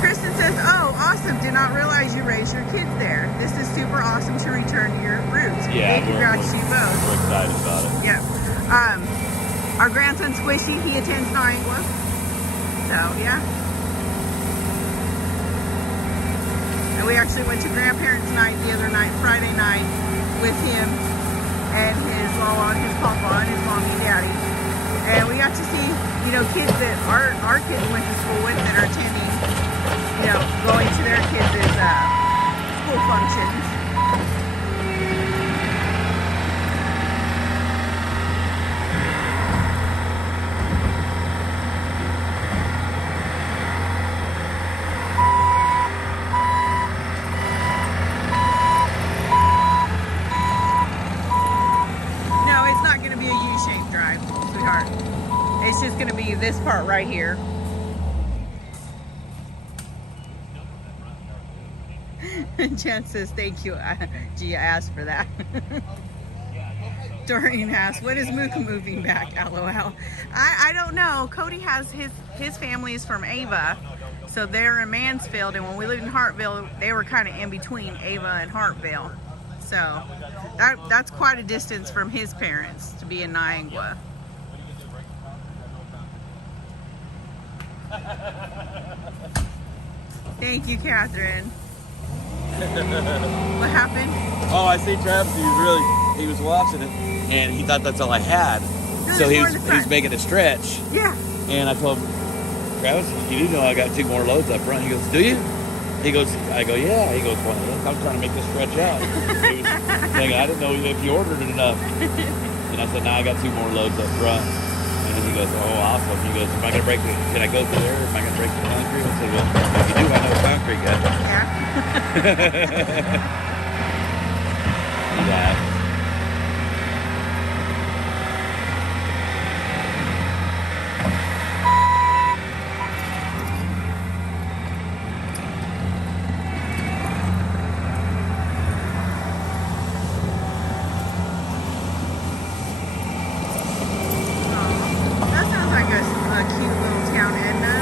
Kristen says, oh, awesome. Did not realize you raised your kids there. This is super awesome to return to your roots. Yeah, Big congrats to you both. We're excited about it. Yeah. Our grandson Squishy, he attends Niangua. So, yeah. And we actually went to grandparents' night the other night, Friday night, with him and his Lala, his papa, and his mommy and daddy. And we got to see, you know, kids that our kids went to school with that are attending, you know, going to their kids' school functions. No, it's not going to be a U-shaped drive, sweetheart. It's just going to be this part right here. Jen says, thank you. Gee, I asked for that. Doreen asked, when is Mooka moving back? LOL. I don't know. Cody has his family is from Ava. So they're in Mansfield. And when we lived in Hartville, they were kind of in between Ava and Hartville. So that's quite a distance from his parents to be in Niangua. Thank you, Catherine. What happened? Oh, I see Travis. He was watching it, and he thought that's all I had. No, So there's he more was in the front. making a stretch, Yeah. and I told him, Travis, you do know I got 2 more loads up front. He goes, do you? He goes, I go, yeah. He goes, well, I'm trying to make this stretch out. He was saying, I didn't know if you ordered it enough. And I said, no, I got 2 more loads up front. And he goes, oh, awesome. He goes, am I going to break the, can I go through there? Am I going to break the concrete? I said, well, if you do, I know concrete got. Yeah. He laughed. That sounds like a cute little town, Edna.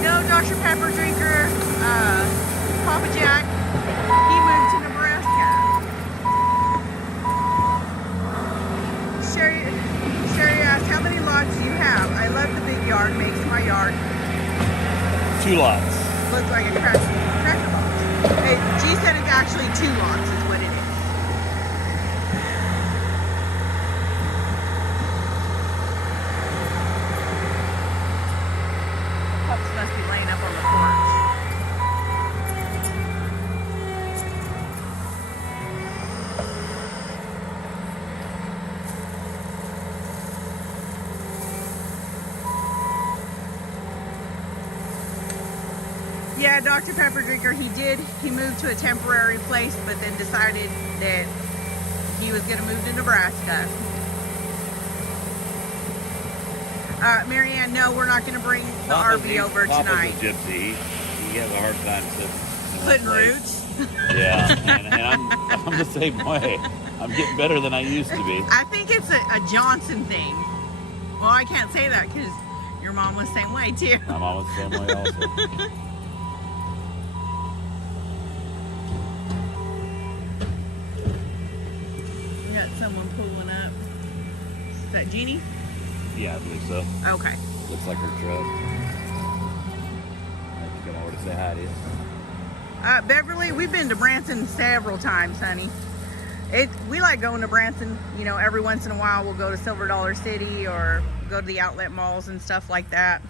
No, Dr. Pepper 2 lots is what it is. Pups must be laying up on the porch. Yeah, Dr. Pepper Drinker, he moved to a temporary place, but then decided that he was going to move to Nebraska. Marianne, no, we're not going to bring the RV over tonight. Papa's a gypsy. He has a hard time sitting in Putting one place. roots. Yeah, and I'm the same way. I'm getting better than I used to be. I think it's a Johnson thing. Well, I can't say that because your mom was the same way too. My mom was the same way also. We got someone pulling up. Is that Jeannie? Yeah, I believe so. Okay. Looks like her truck. I have to come over to say hi to you. Beverly, we've been to Branson several times, honey. We like going to Branson, you know, every once in a while we'll go to Silver Dollar City or go to the outlet malls and stuff like that.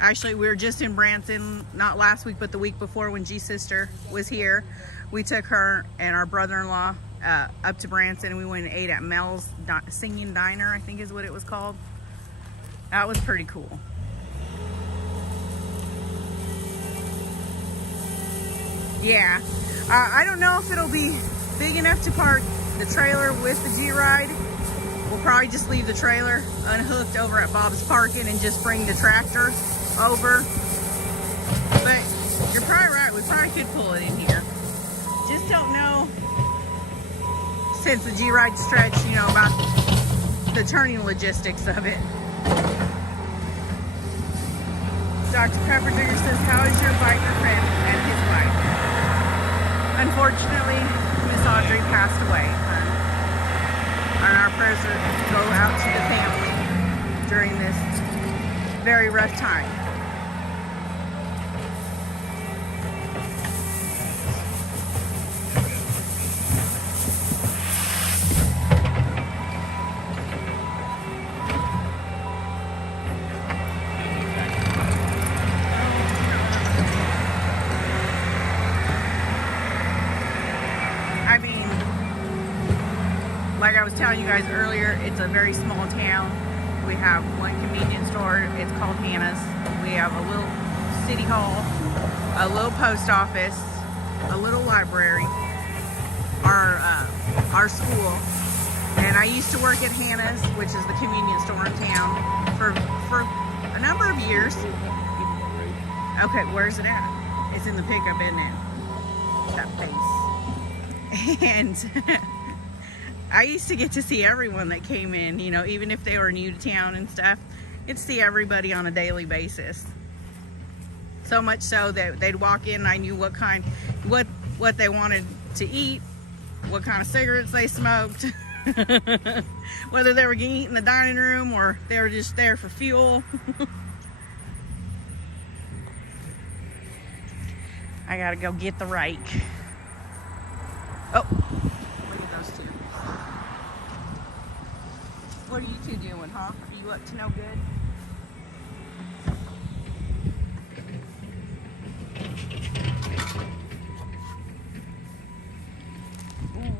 Actually, we were just in Branson, not last week, but the week before when G's sister was here. We took her and our brother-in-law up to Branson, and we went and ate at Mel's Singing Diner, I think is what it was called. That was pretty cool. Yeah, I don't know if it'll be big enough to park the trailer with the G-Ride. We'll probably just leave the trailer unhooked over at Bob's Parking and just bring the tractor over. But you're probably right, we probably could pull it in here. Just don't know, since the G-Ride stretch, you know, about the turning logistics of it. Dr. Pepper Digger says, how is your biker friend and his wife? Unfortunately, Miss Audrey passed away. And our prayers go out to the family during this very rough time. Like I was telling you guys earlier, it's a very small town. We have one convenience store, it's called Hannah's. We have a little city hall, a little post office, a little library, our school. And I used to work at Hannah's, which is the convenience store in town, for a number of years. Okay, where's it at? It's in the pickup, isn't it? That face. And I used to get to see everyone that came in, you know, even if they were new to town and stuff. Get to see everybody on a daily basis. So much so that they'd walk in and I knew what they wanted to eat, what kind of cigarettes they smoked, whether they were going to eat in the dining room or they were just there for fuel. I gotta go get the rake. Oh, look at those two. What are you two doing, huh? Are you up to no good? Ooh.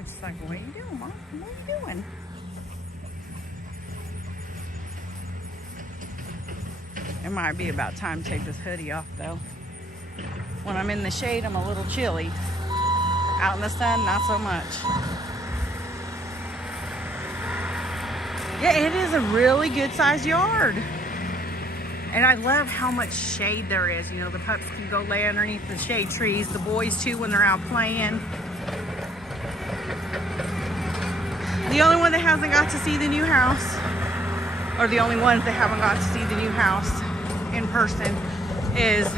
It's like, what are you doing, Mom? What are you doing? It might be about time to take this hoodie off, though. When I'm in the shade, I'm a little chilly. Out in the sun, not so much. Yeah, it is a really good-sized yard. And I love how much shade there is. You know, the pups can go lay underneath the shade trees. The boys, too, when they're out playing. The only one that hasn't got to see the new house, or the only ones that haven't got to see the new house in person, is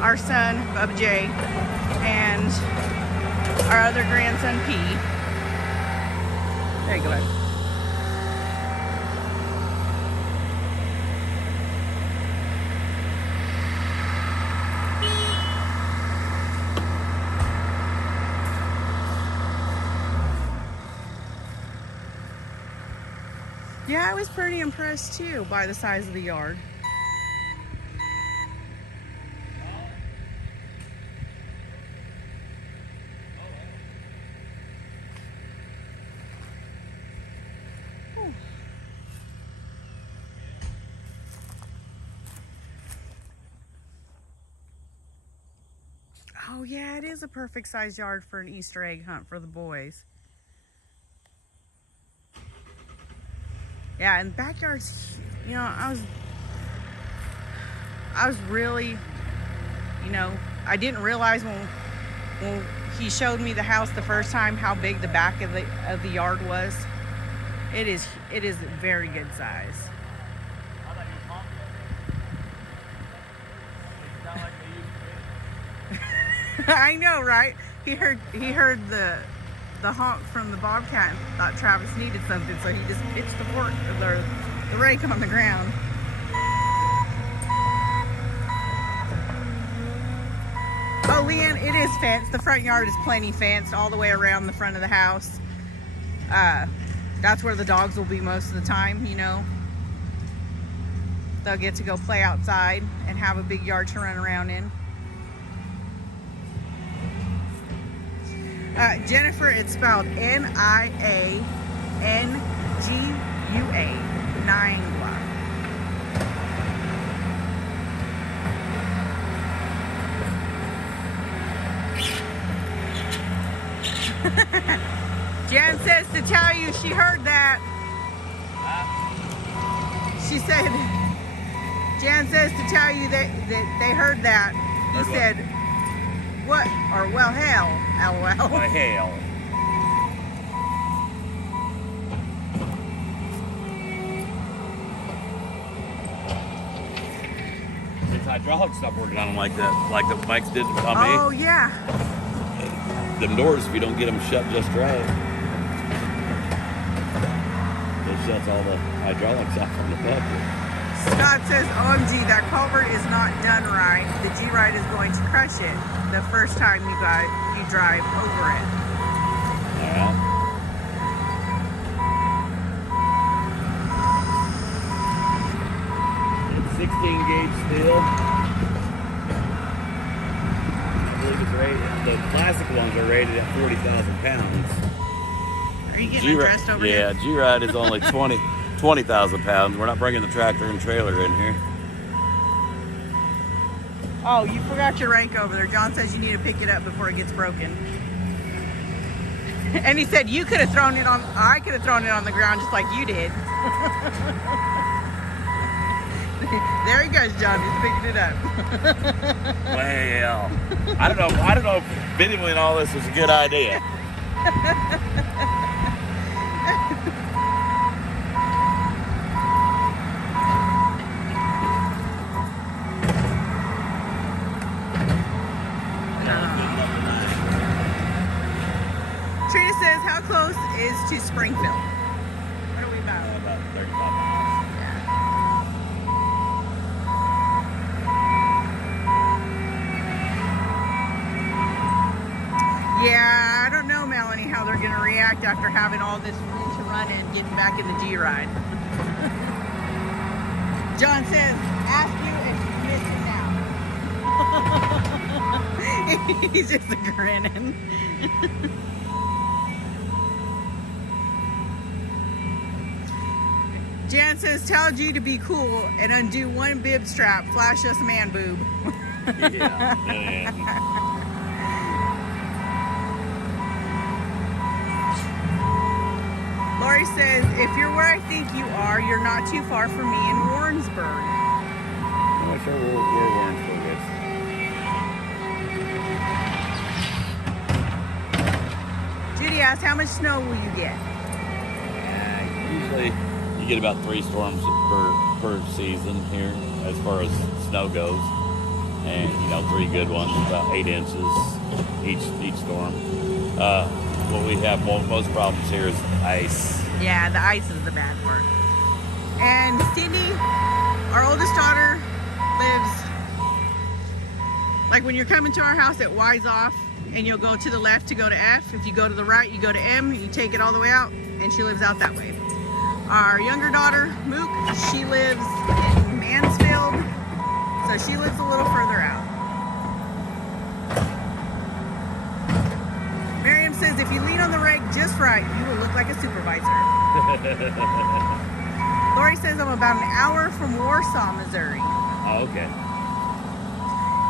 our son, Bubba J, and our other grandson, P. There you go, bud. Yeah, I was pretty impressed too by the size of the yard. Oh yeah, it is a perfect size yard for an Easter egg hunt for the boys. Yeah, and backyards, you know, I was really, you know, I didn't realize when he showed me the house the first time how big the back of the yard was. It is very good size. I know, right? He heard the honk from the bobcat and thought Travis needed something, so he just pitched the rake on the ground. Oh, Leanne, it is fenced. The front yard is plenty fenced all the way around the front of the house. That's where the dogs will be most of the time, you know. They'll get to go play outside and have a big yard to run around in. Jennifer, it's spelled Niangua. Niangua. Jan says to tell you she heard that. She said, Jan says to tell you that they heard that. He said, what? Or, well, hell, LOL. Well, hell. These hydraulics stop working on them like that, like the bikes did on me. Oh, yeah. Them doors, if you don't get them shut just right, it shuts all the hydraulics off from the bucket. Scott says, OMG, that culvert is not done right. The G-Ride is going to crush it the first time you drive over it. Alright. It's 16 gauge steel. I believe it's rated. The classic ones are rated at 40,000 pounds. Are you getting dressed over here? Yeah, G-Ride is only 20,000 pounds. We're not bringing the tractor and trailer in here. Oh, you forgot your rake over there. John says you need to pick it up before it gets broken. And he said you could have thrown it on, I could have thrown it on the ground just like you did. There he goes, John. He's picking it up. Well, I don't know if videoing all this is a good idea. Trina says, how close is to Springfield? What are we about? About 35 miles. Yeah, I don't know, Melanie, how they're going to react after having all this room to run and getting back in the G-Ride. John says, ask you if you miss it now. He's just grinning. Jan says, tell G to be cool and undo one bib strap. Flash us a man boob. Yeah. Lori says, if you're where I think you are, you're not too far from me in Warrensburg. I'm not sure where Warrensburg is. Judy asked, how much snow will you get? Usually you get about 3 storms per season here as far as snow goes. And, 3 good ones, about 8 inches each storm. What we have most problems here is ice. Yeah, the ice is the bad part. And Cindy, our oldest daughter, lives, like when you're coming to our house at Y's off, and you'll go to the left to go to F. If you go to the right, you go to M, and you take it all the way out, and she lives out that way. Our younger daughter, Mook, she lives in Mansfield, so she lives a little further out. Miriam says if you lean on the rake just right, you will look like a supervisor. Lori says I'm about an hour from Warsaw, Missouri. Oh, okay.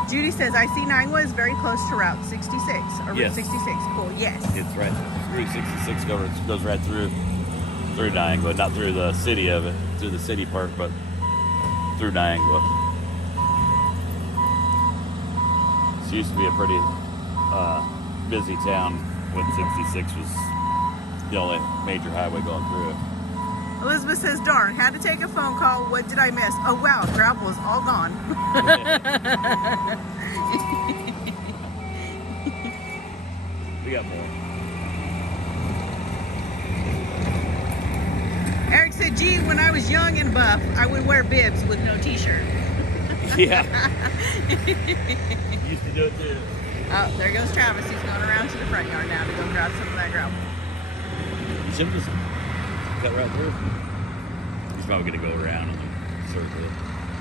Judy says I see Niagara is very close to Route 66 or Yes. Route 66. Cool. Yes. It's right. Route 66 goes right through Niagara, not through the city of it, through the city part, but through Niagara. It used to be a pretty busy town when 66 was the only major highway going through it. Elizabeth says, darn, had to take a phone call. What did I miss? Oh, wow, gravel is all gone. We got more. Eric said, gee, when I was young and buff, I would wear bibs with no t-shirt. Yeah. Used to do it too. Oh, there goes Travis. He's going around to the front yard now to go grab some of that gravel. You should just cut right through. He's probably going to go around and circle.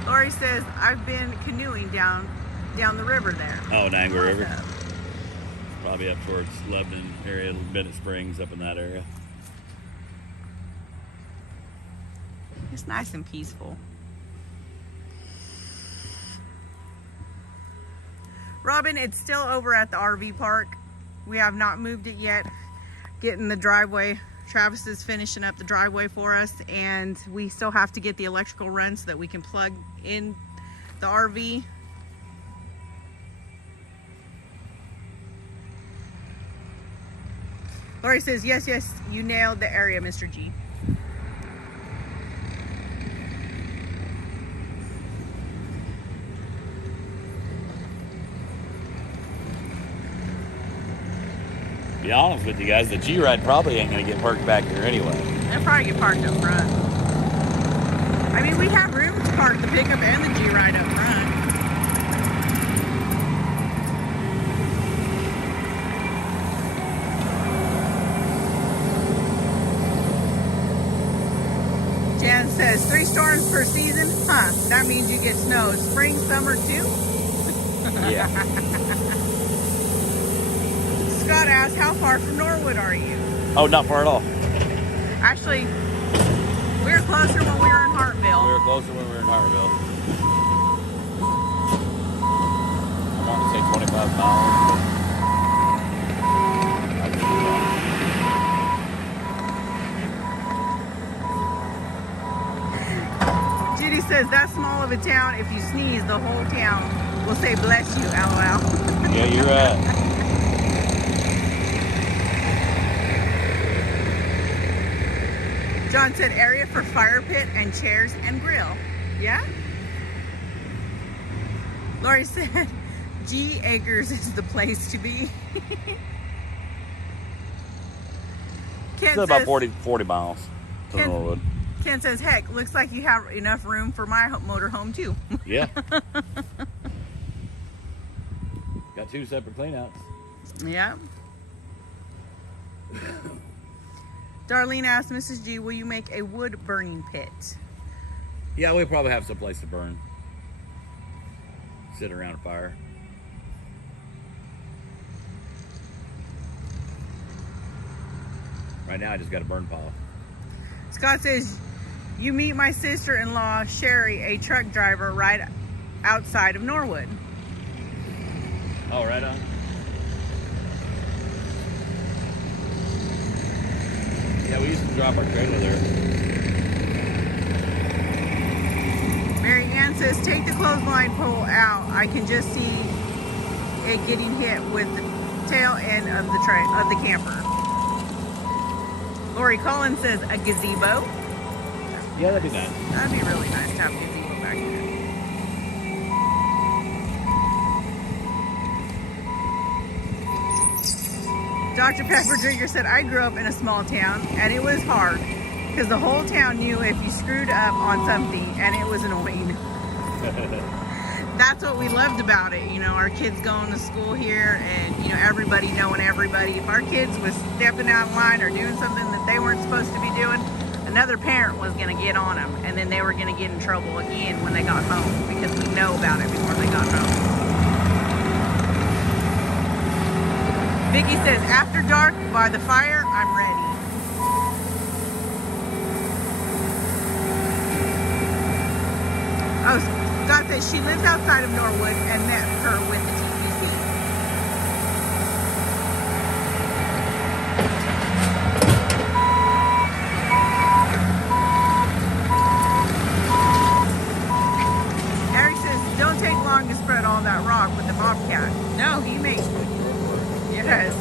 Lori says, I've been canoeing down the river there. Oh, Niagara River. Awesome. Probably up towards Lebanon area, Bennett Springs, up in that area. It's nice and peaceful. Robin, it's still over at the RV park. We have not moved it yet. Getting the driveway. Travis is finishing up the driveway for us, and we still have to get the electrical run so that we can plug in the RV. Lori says, yes, you nailed the area, Mr. G. To be honest with you guys, the G-Ride probably ain't going to get parked back here anyway. They'll probably get parked up front. I mean, we have room to park the pickup and the G-Ride up front. Jan says, 3 storms per season? Huh, that means you get snow. Spring, summer too? Yeah. Scott asked, how far from Norwood are you? Oh, not far at all. Actually, we were closer when we were in We Hartville. were closer when we were in Harville. I want to say 25 miles. But I could be wrong. Judy says, that small of a town, if you sneeze, the whole town will say bless you, LOL. Yeah, you're right. John said, area for fire pit and chairs and grill. Yeah? Lori said, G Acres is the place to be. Ken It's about says, 40 miles to Ken- Norwood. Ken says, heck, looks like you have enough room for my motorhome too. Yeah. Got 2 separate cleanouts. Yeah. Darlene asked Mrs. G, will you make a wood burning pit? Yeah, we probably have some place to burn. Sit around a fire. Right now, I just got a burn pile. Scott says, you meet my sister-in-law, Sherry, a truck driver right outside of Norwood. Oh, right on. Yeah, we used to drop our trailer there. Mary Ann says, take the clothesline pole out. I can just see it getting hit with the tail end of the camper. Lori Collins says, a gazebo. Yeah, that'd be nice. That'd be really nice to have a gazebo back there. Dr. Pepper Drinker said, I grew up in a small town and it was hard because the whole town knew if you screwed up on something and it was annoying. That's what we loved about it. You know, our kids going to school here and, you know, everybody knowing everybody. If our kids was stepping out of line or doing something that they weren't supposed to be doing, another parent was going to get on them, and then they were going to get in trouble again when they got home, because we know about it before they got home. Vicky says, after dark by the fire, I'm ready. Oh, Scott says she lives outside of Norwood and met her with the TPC. Eric says, don't take long to spread all that rock with the bobcat. No, he makes it. Yes.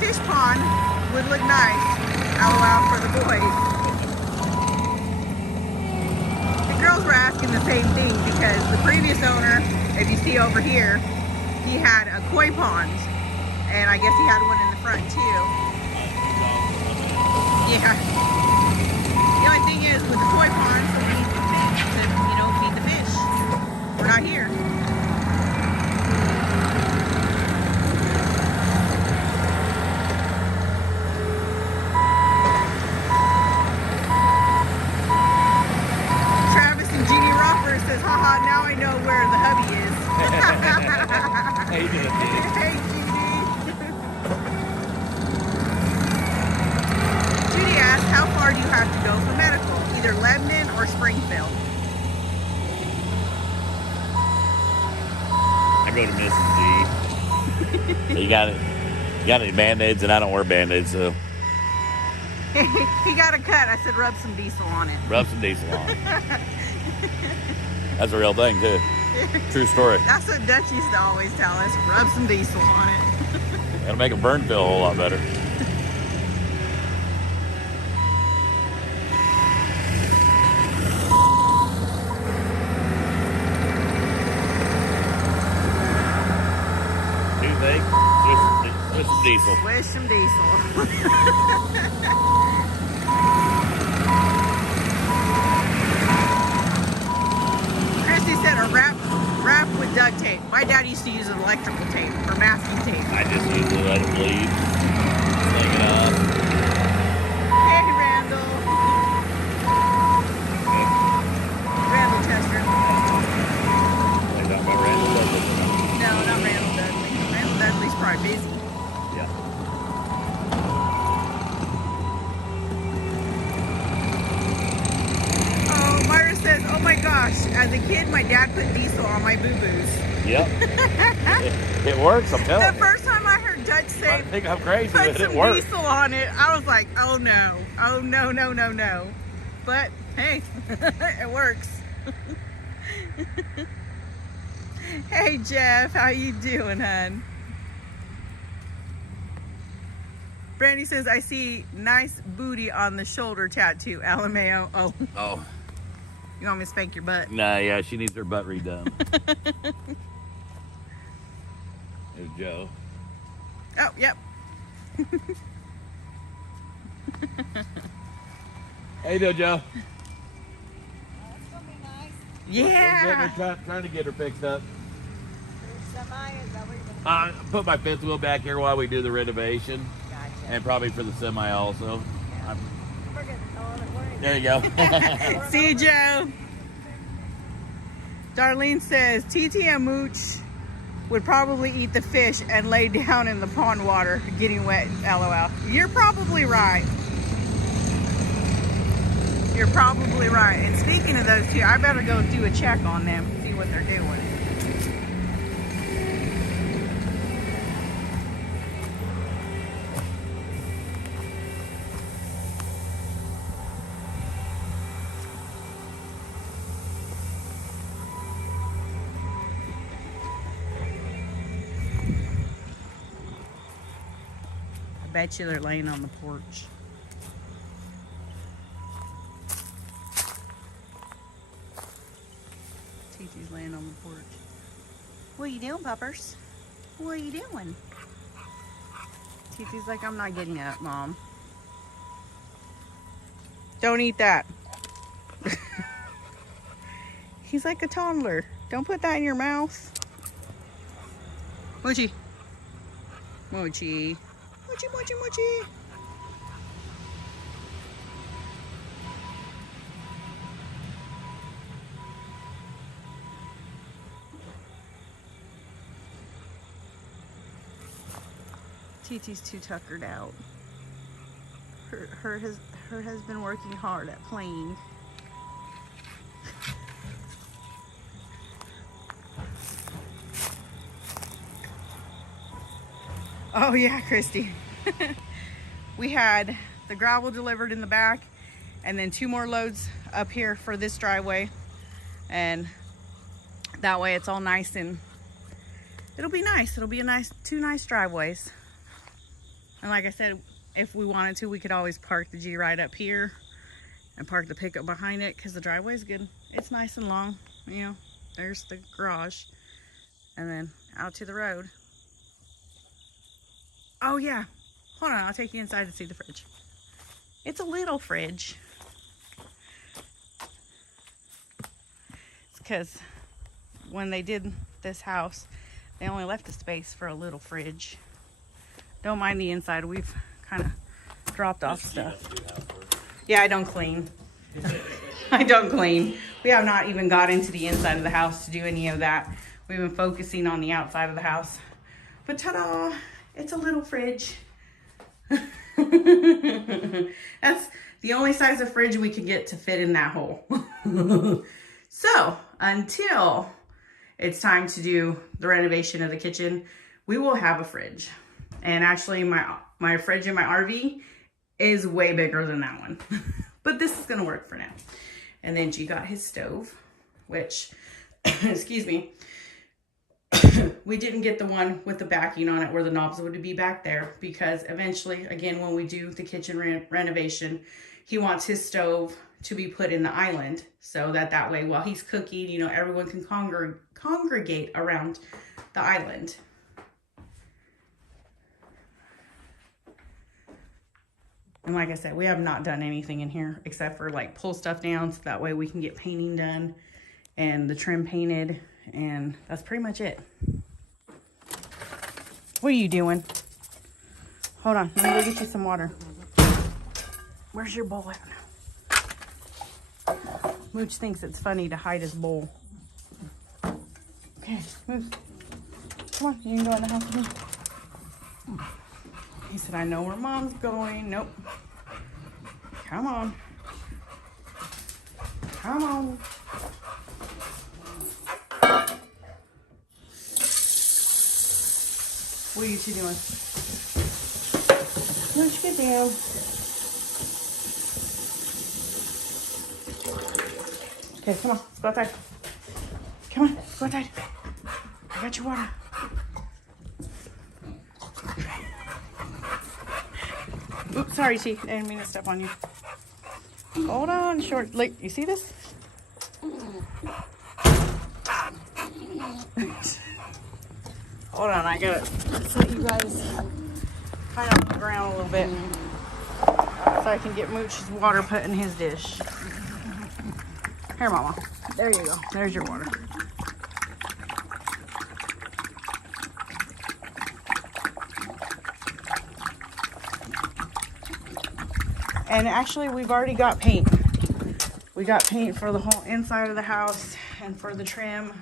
Fish pond would look nice. LOL for the boys. The girls were asking the same thing because the previous owner, if you see over here, he had a koi pond, and I guess he had one in the front too. Yeah. The only thing is with the koi ponds, we need the fish to, feed the fish. We're not here. Says, haha, now I know where the hubby is. How you doing, dude? Hey, Judy. Judy asked, how far do you have to go for medical? Either Lebanon or Springfield? I go to Mississippi. You got any Band-Aids? And I don't wear Band-Aids, so. He got a cut. I said, rub some diesel on it. Rub some diesel on it. That's a real thing, too. True story. That's what Dutch used to always tell us. Rub some diesel on it. It'll make a burn feel a whole lot better. Two things. Swish some diesel. Swish some diesel. Christy said a wrap with duct tape. My dad used to use electrical tape or masking tape. I just usually let it bleed. Sling it up. Hey, Randall. Randall Chester. Like talking about Randall Dudley. No, not Randall Dudley. Randall Dudley's probably busy. Yeah. Oh, Myra says, oh my gosh, as a kid, my dad put diesel on my boo-boos. Yep. It works, I'm telling you. The first time I heard Dutch say, I think I'm crazy, put but some it works. diesel on it, I was like, oh no. Oh no, no, no, no. But hey, it works. Hey Jeff, how you doing, hun? Brandy says, I see nice booty on the shoulder tattoo. LMAO. Oh. Oh. You want me to spank your butt? Nah, yeah, she needs her butt redone. There's Joe. Oh, yep. How you doing, Joe? That's gonna be nice. Yeah. We're trying to get her fixed up. There's semi, is that what you're gonna Put my fifth wheel back here while we do the renovation. do? Gotcha. And probably for the semi also. We're good. Oh, don't worry. There you go. See you, Joe. Darlene says, TTM Mooch would probably eat the fish and lay down in the pond water getting wet, LOL. You're probably right. You're probably right. And speaking of those two, I better go do a check on them, see what they're doing. I bet you they're laying on the porch. TT's laying on the porch. What are you doing, puppers? What are you doing? TT's like, I'm not getting up, Mom. Don't eat that. He's like a toddler. Don't put that in your mouth. Mochi. Mochi. Mochi, mochi, mochi. TT's too tuckered out. Her has been working hard at playing. Oh yeah, Christy. We had the gravel delivered in the back and then 2 more loads up here for this driveway. And that way it's all nice and it'll be nice. It'll be a nice, 2 nice driveways. And like I said, if we wanted to, we could always park the G right up here and park the pickup behind it because the driveway's good. It's nice and long, you know. There's the garage and then out to the road. Oh yeah, hold on, I'll take you inside to see the fridge. It's a little fridge. It's because when they did this house, they only left a space for a little fridge. Don't mind the inside, we've kind of dropped off stuff. Yeah, I don't clean. I don't clean. We have not even got into the inside of the house to do any of that. We've been focusing on the outside of the house. But ta-da, it's a little fridge. That's the only size of fridge we could get to fit in that hole. So until it's time to do the renovation of the kitchen, we will have a fridge. And actually my fridge in my RV is way bigger than that one. But this is gonna work for now. And then G got his stove, which, excuse me, we didn't get the one with the backing on it where the knobs would be back there because eventually, again, when we do the kitchen renovation, he wants his stove to be put in the island so that way while he's cooking, you know, everyone can congregate around the island. And like I said, we have not done anything in here except for like pull stuff down so that way we can get painting done and the trim painted, and that's pretty much it. What are you doing? Hold on, let me go get you some water. Where's your bowl at? Mooch thinks it's funny to hide his bowl. Okay, move. Come on, you can go in the house with me. He said, I know where Mom's going. Nope. Come on. Come on. What are you two doing? Let's get down. Okay, come on. Let's go outside. Come on. Let's go outside. I got your water. Oops, sorry, T. I didn't mean to step on you. Hold on, short. Like, you see this? Hold on, I gotta let you guys kind of move around a little bit so I can get Mooch's water put in his dish. Here, Mama. There you go. There's your water. And actually, we've already got paint. We got paint for the whole inside of the house and for the trim.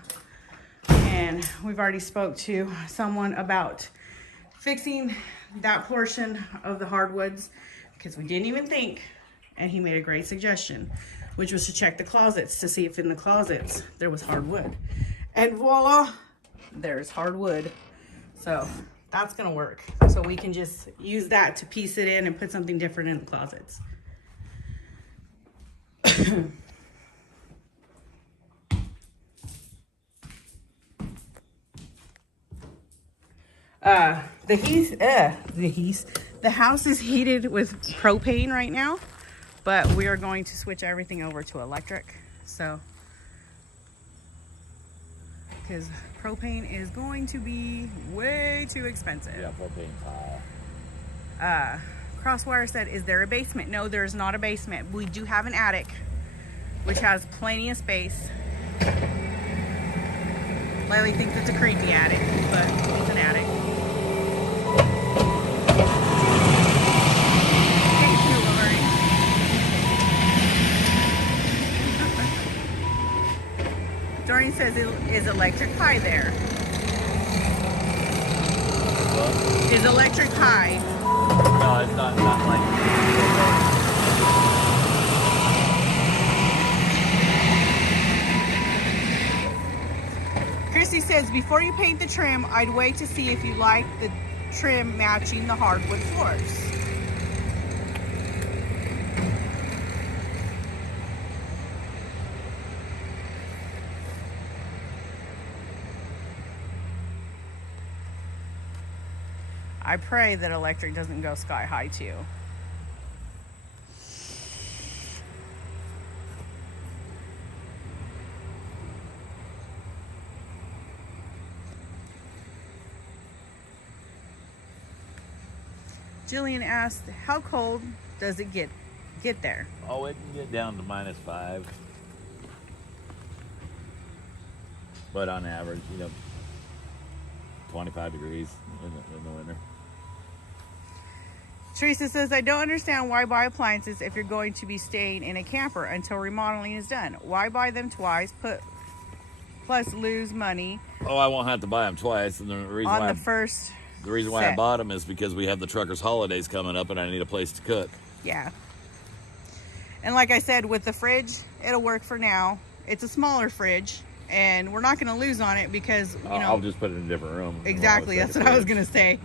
And we've already spoke to someone about fixing that portion of the hardwoods because we didn't even think. And he made a great suggestion, which was to check the closets to see if in the closets there was hardwood. And voila, there's hardwood. So that's gonna work. So we can just use that to piece it in and put something different in the closets. The house is heated with propane right now, but we are going to switch everything over to electric. So, because propane is going to be way too expensive. Yeah, propane's high. Crosswire said, is there a basement? No, there's not a basement. We do have an attic, which has plenty of space. Lily thinks it's a creepy attic, but it's an attic. Doreen says, is electric high there? What? Is electric high? No, it's not like. Christy says, before you paint the trim, I'd wait to see if you like the trim matching the hardwood floors. I pray that electric doesn't go sky high too. Jillian asked, how cold does it get there? Oh, it can get down to -5. But on average, 25 degrees in the winter. Teresa says, I don't understand why buy appliances if you're going to be staying in a camper until remodeling is done. Why buy them twice, plus lose money Oh, I won't have to buy them twice. And the reason on why the first I set. bought them is because we have the truckers' holidays coming up and I need a place to cook. Yeah. And like I said, with the fridge, it'll work for now. It's a smaller fridge, and we're not going to lose on it because, I'll just put it in a different room. Exactly. That's what I was going to say.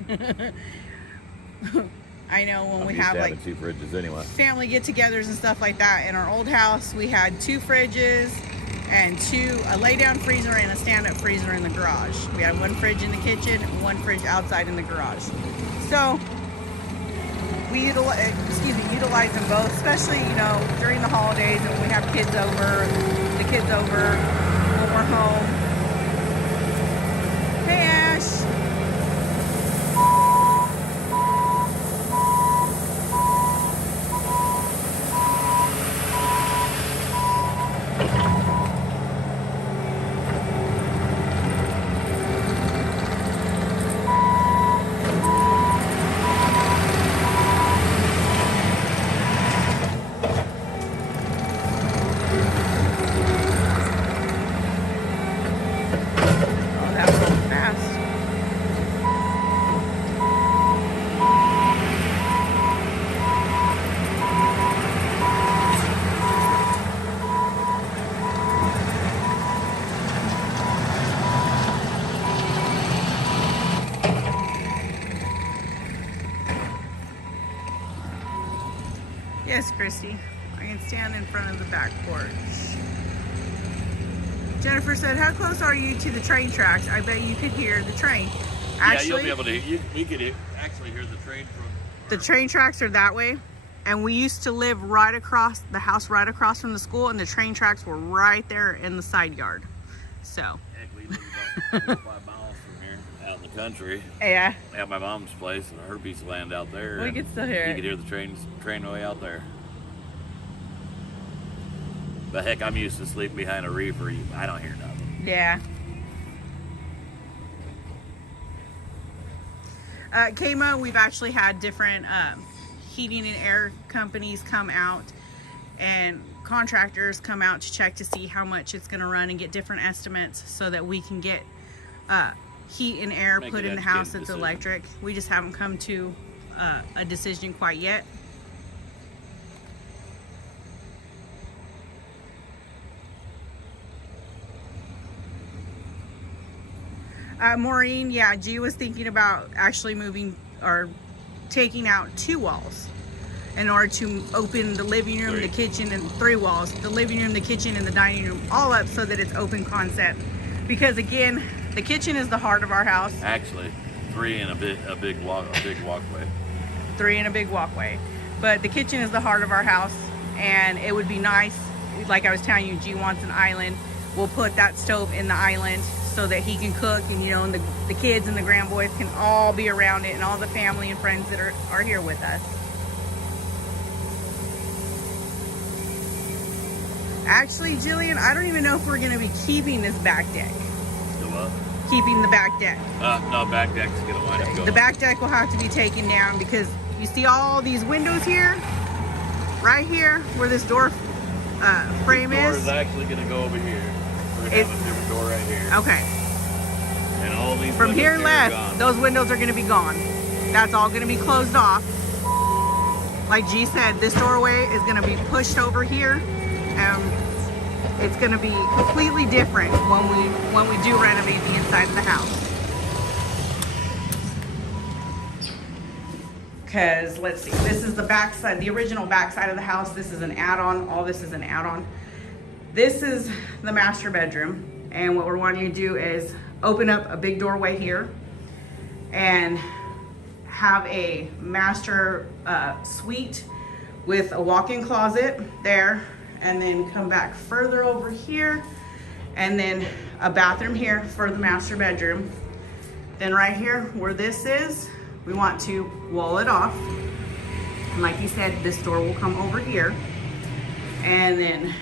I know when we have like 2 fridges anyway. family get-togethers and stuff like that. In our old house, we had 2 fridges and a lay-down freezer and a stand-up freezer in the garage. We had 1 fridge in the kitchen and 1 fridge outside in the garage. So we utilize them both, especially during the holidays and when we have the kids over when we're home. Hey, Ash. Yes, Christy. I can stand in front of the back porch. Jennifer said, how close are you to the train tracks? I bet you could hear the train. Actually, yeah, you'll be able to. We could actually hear the train from. The train tracks are that way. And we used to live right across the house, right across from the school, and the train tracks were right there in the side yard. So. Heck, we live about 4 or 5 miles from here, out in the country. Yeah. At my mom's place, and her piece of land out there. We could still hear it. You could hear the train way out there. But heck, I'm used to sleeping behind a reefer. I don't hear nothing. Yeah. KMO, we've actually had different heating and air companies come out and contractors come out to check to see how much it's going to run and get different estimates so that we can get heat and air put in the house that's electric. We just haven't come to a decision quite yet. Maureen, yeah, G was thinking about actually moving or taking out 2 walls in order to open the living room, the kitchen, and 3 walls. The living room, the kitchen, and the dining room all up so that it's open concept. Because again, the kitchen is the heart of our house. Actually, 3 and a big walkway. 3 and a big walkway. But the kitchen is the heart of our house, and it would be nice, like I was telling you, G wants an island. We'll put that stove in the island so that he can cook, and and the kids and the grandboys can all be around it, and all the family and friends that are here with us. Actually, Jillian, I don't even know if we're gonna be keeping this back deck. The what? Keeping the back deck. No, back deck's gonna wind up going. The back deck will have to be taken down because you see all these windows here? Right here, where this door frame This door is. is actually gonna go over here. We're gonna have a different door right here. Okay. And all these From windows here are left, gone. those windows are gonna be gone. That's all gonna be closed off. Like G said, this doorway is gonna be pushed over here. It's gonna be completely different when we do renovate the inside of the house. Because let's see, this is the back side, the original back side of the house. This is an add-on. All this is an add-on. This is the master bedroom, and what we're wanting to do is open up a big doorway here and have a master suite with a walk-in closet there, and then come back further over here, and then a bathroom here for the master bedroom. Then right here where this is, we want to wall it off. And like you said, this door will come over here, and then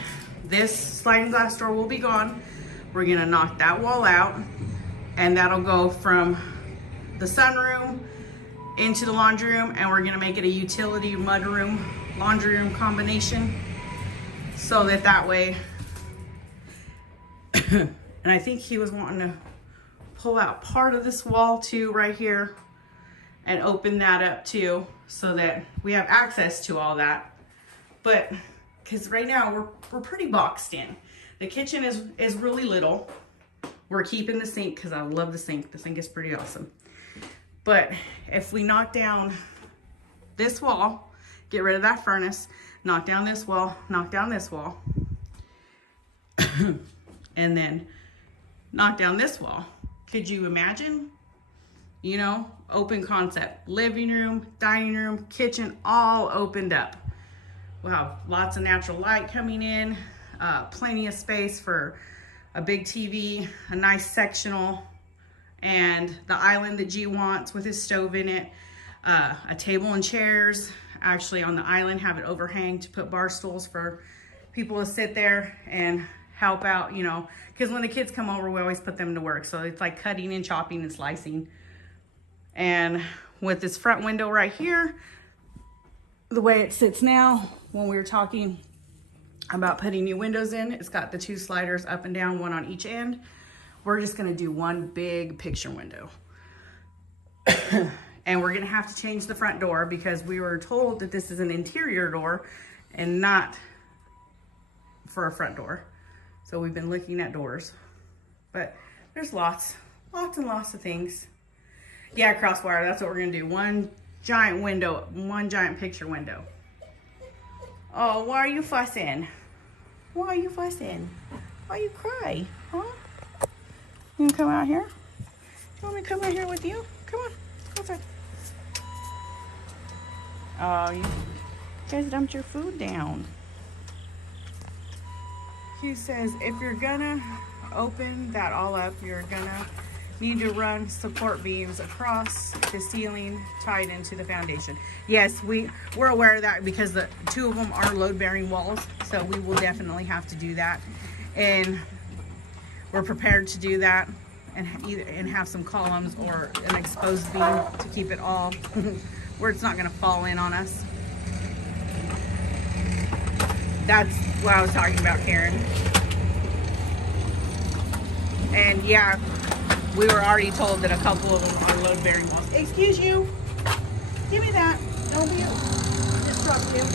this sliding glass door will be gone. We're gonna knock that wall out, and that'll go from the sunroom into the laundry room, and we're gonna make it a utility mudroom, laundry room combination, so that way, and I think he was wanting to pull out part of this wall too right here and open that up too, so that we have access to all that. But because right now we're pretty boxed in. The kitchen is really little. We're keeping the sink because I love the sink. The sink is pretty awesome. But if we knock down this wall, get rid of that furnace, knock down this wall, knock down this wall, and then knock down this wall. Could you imagine? You know, open concept. Living room, dining room, kitchen, all opened up. We'll have lots of natural light coming in, plenty of space for a big TV, a nice sectional, and the island that G wants with his stove in it, a table and chairs. Actually on the island, have it overhang to put bar stools for people to sit there and help out, you know, because when the kids come over, we always put them to work. So it's like cutting and chopping and slicing. And with this front window right here, the way it sits now, when we were talking about putting new windows in, it's got the two sliders up and down, one on each end. We're just gonna do one big picture window. And we're gonna have to change the front door because we were told that this is an interior door and not for a front door. So we've been looking at doors, but there's lots and lots of things. Yeah, crosswire, that's what we're gonna do. One giant window, one giant picture window. Oh, why are you fussing? Why are you fussing? Why you cry, huh? You wanna come out here? You want me to come out here with you? Come on, go outside. Oh, you guys dumped your food down. He says, if you're gonna open that all up, you're gonna need to run support beams across the ceiling tied into the foundation. Yes, we're aware of that because the two of them are load-bearing walls, so we will definitely have to do that. And we're prepared to do that and have some columns or an exposed beam to keep it all where it's not gonna fall in on us. That's what I was talking about, Karen. And yeah, we were already told that a couple of them are load-bearing walls. Excuse you. Give me that. Don't be disruptive.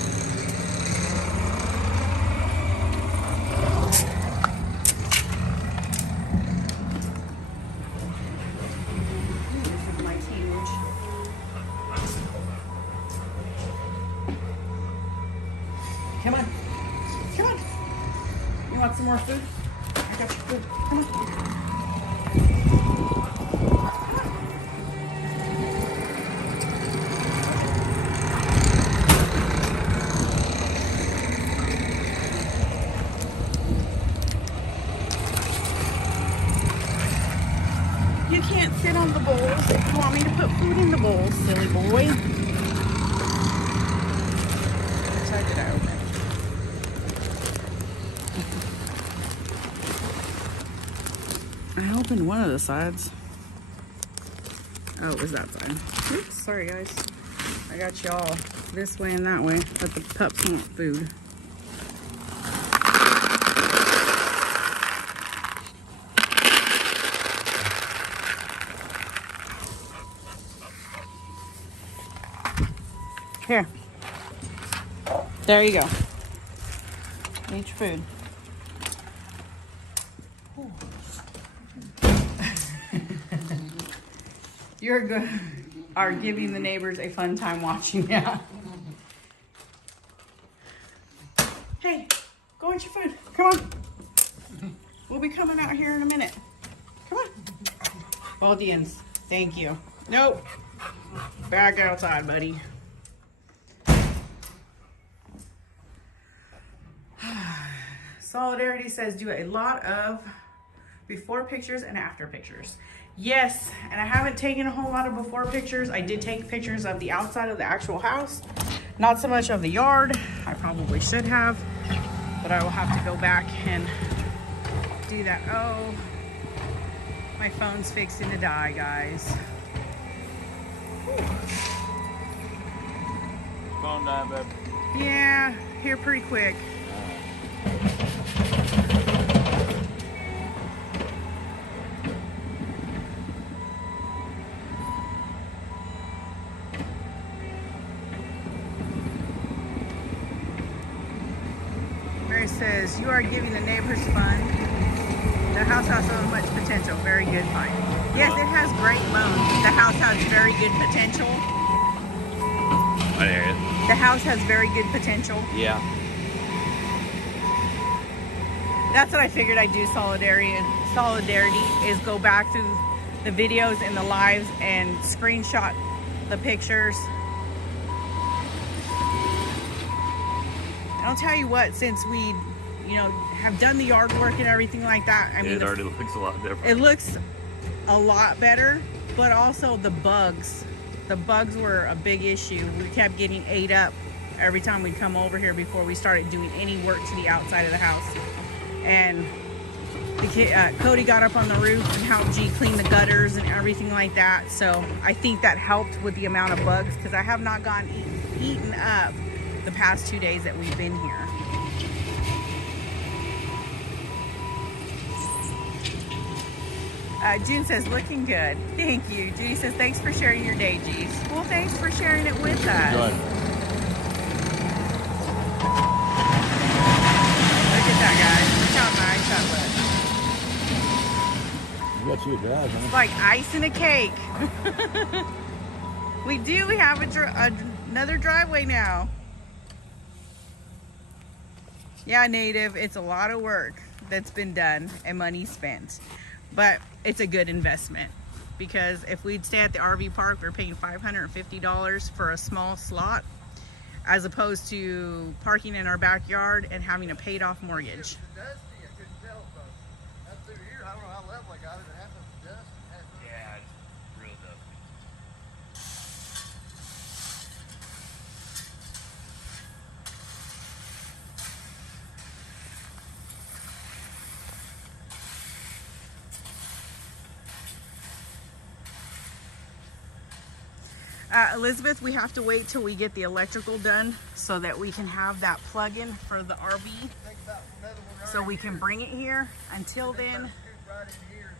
This is my huge. Come on. Come on. You want some more food? I got your food. Come on. You can't sit on the bowls. You want me to put food in the bowls, silly boy. Check it out. I opened one of the sides. Oh, it was that side. Oops, sorry guys. I got y'all this way and that way, but the pups want food. Here. There you go. Eat your food. You're good. Are giving the neighbors a fun time watching now. Hey, go eat your food. Come on. We'll be coming out here in a minute. Come on. Baldians. Thank you. Nope. Back outside, buddy. Solidarity says do a lot of before pictures and after pictures. Yes, and I haven't taken a whole lot of before pictures. I did take pictures of the outside of the actual house, not so much of the yard. I probably should have, but I will have to go back and do that. Oh, my phone's fixing to die, guys. Phone died, babe. Yeah, here pretty quick. Mary says, you are giving the neighbors fun. The house has so much potential. Very good find. Yes, it has great loans. The house has very good potential. I hear it. The house has very good potential. Yeah. That's what I figured I'd do. Solidarity is go back through the videos and the lives and screenshot the pictures. And I'll tell you what, since we, you know, have done the yard work and everything like that, I mean, It already looks a lot different. it looks a lot better, but also the bugs. The bugs were a big issue. We kept getting ate up every time we'd come over here before we started doing any work to the outside of the house. And the kid, Cody got up on the roof and helped G clean the gutters and everything like that. So I think that helped with the amount of bugs, because I have not gotten eaten up the past 2 days that we've been here. June says, looking good. Thank you. Judy says, thanks for sharing your day, G's. Well, thanks for sharing it with us. Good. Look at that, guys. Look how nice that looks. You got you a drive, huh? It's like icing a cake. We do. We have another driveway now. Yeah, Native. It's a lot of work that's been done and money spent. But it's a good investment, because if we'd stay at the RV park, we're paying $550 for a small slot, as opposed to parking in our backyard and having a paid off mortgage. I couldn't tell, but up through here, I don't know how level I got it. It happened to dust. Yeah, it's real dusty. Elizabeth, we have to wait till we get the electrical done so that we can have that plug-in for the RV, Think about another one right so we can bring it here. Until then, scoot right in here.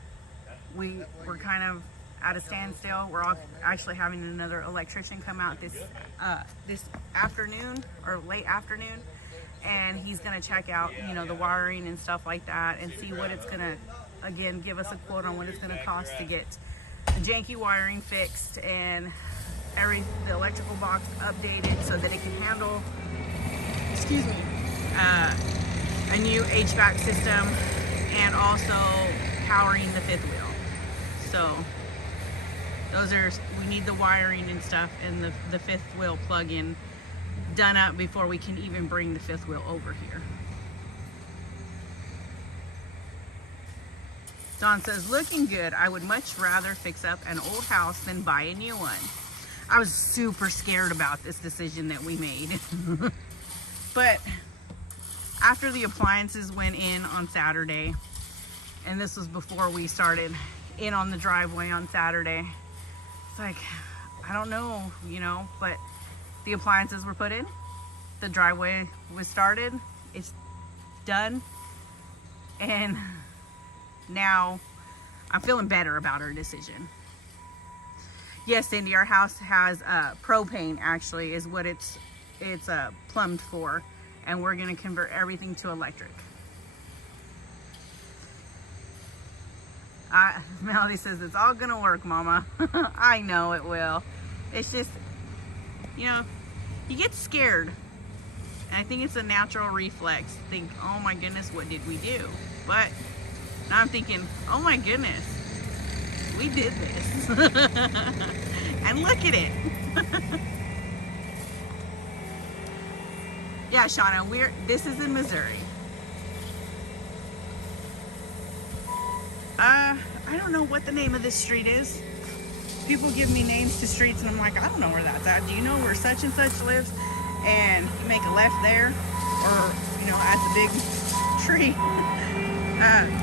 we're kind of at a standstill. We're all actually having another electrician come out this afternoon or late afternoon, and he's gonna check out, you know, the wiring and stuff like that, and see what it's gonna, again, give us a quote on what it's gonna cost to get the janky wiring fixed and the electrical box updated so that it can handle, excuse me, a new HVAC system, and also powering the fifth wheel. So we need the wiring and stuff and the fifth wheel plug-in done up before we can even bring the fifth wheel over here. Dawn says, looking good. I would much rather fix up an old house than buy a new one. I was super scared about this decision that we made. But after the appliances went in on Saturday, And this was before we started in on the driveway on Saturday. It's like, I don't know, you know, but the appliances were put in. The driveway was started. It's done. And now I'm feeling better about our decision. Yes, Cindy, our house has propane, actually, is what it's plumbed for. And we're going to convert everything to electric. Melody says, it's all going to work, Mama. I know it will. It's just, you know, you get scared. And I think it's a natural reflex. Think, oh my goodness, what did we do? But now I'm thinking, oh my goodness, we did this. And look at it. Yeah, Shauna, this is in Missouri. I don't know what the name of this street is. People give me names to streets and I'm like, I don't know where that's at. Do you know where such and such lives? And you make a left there, or, you know, at the big tree.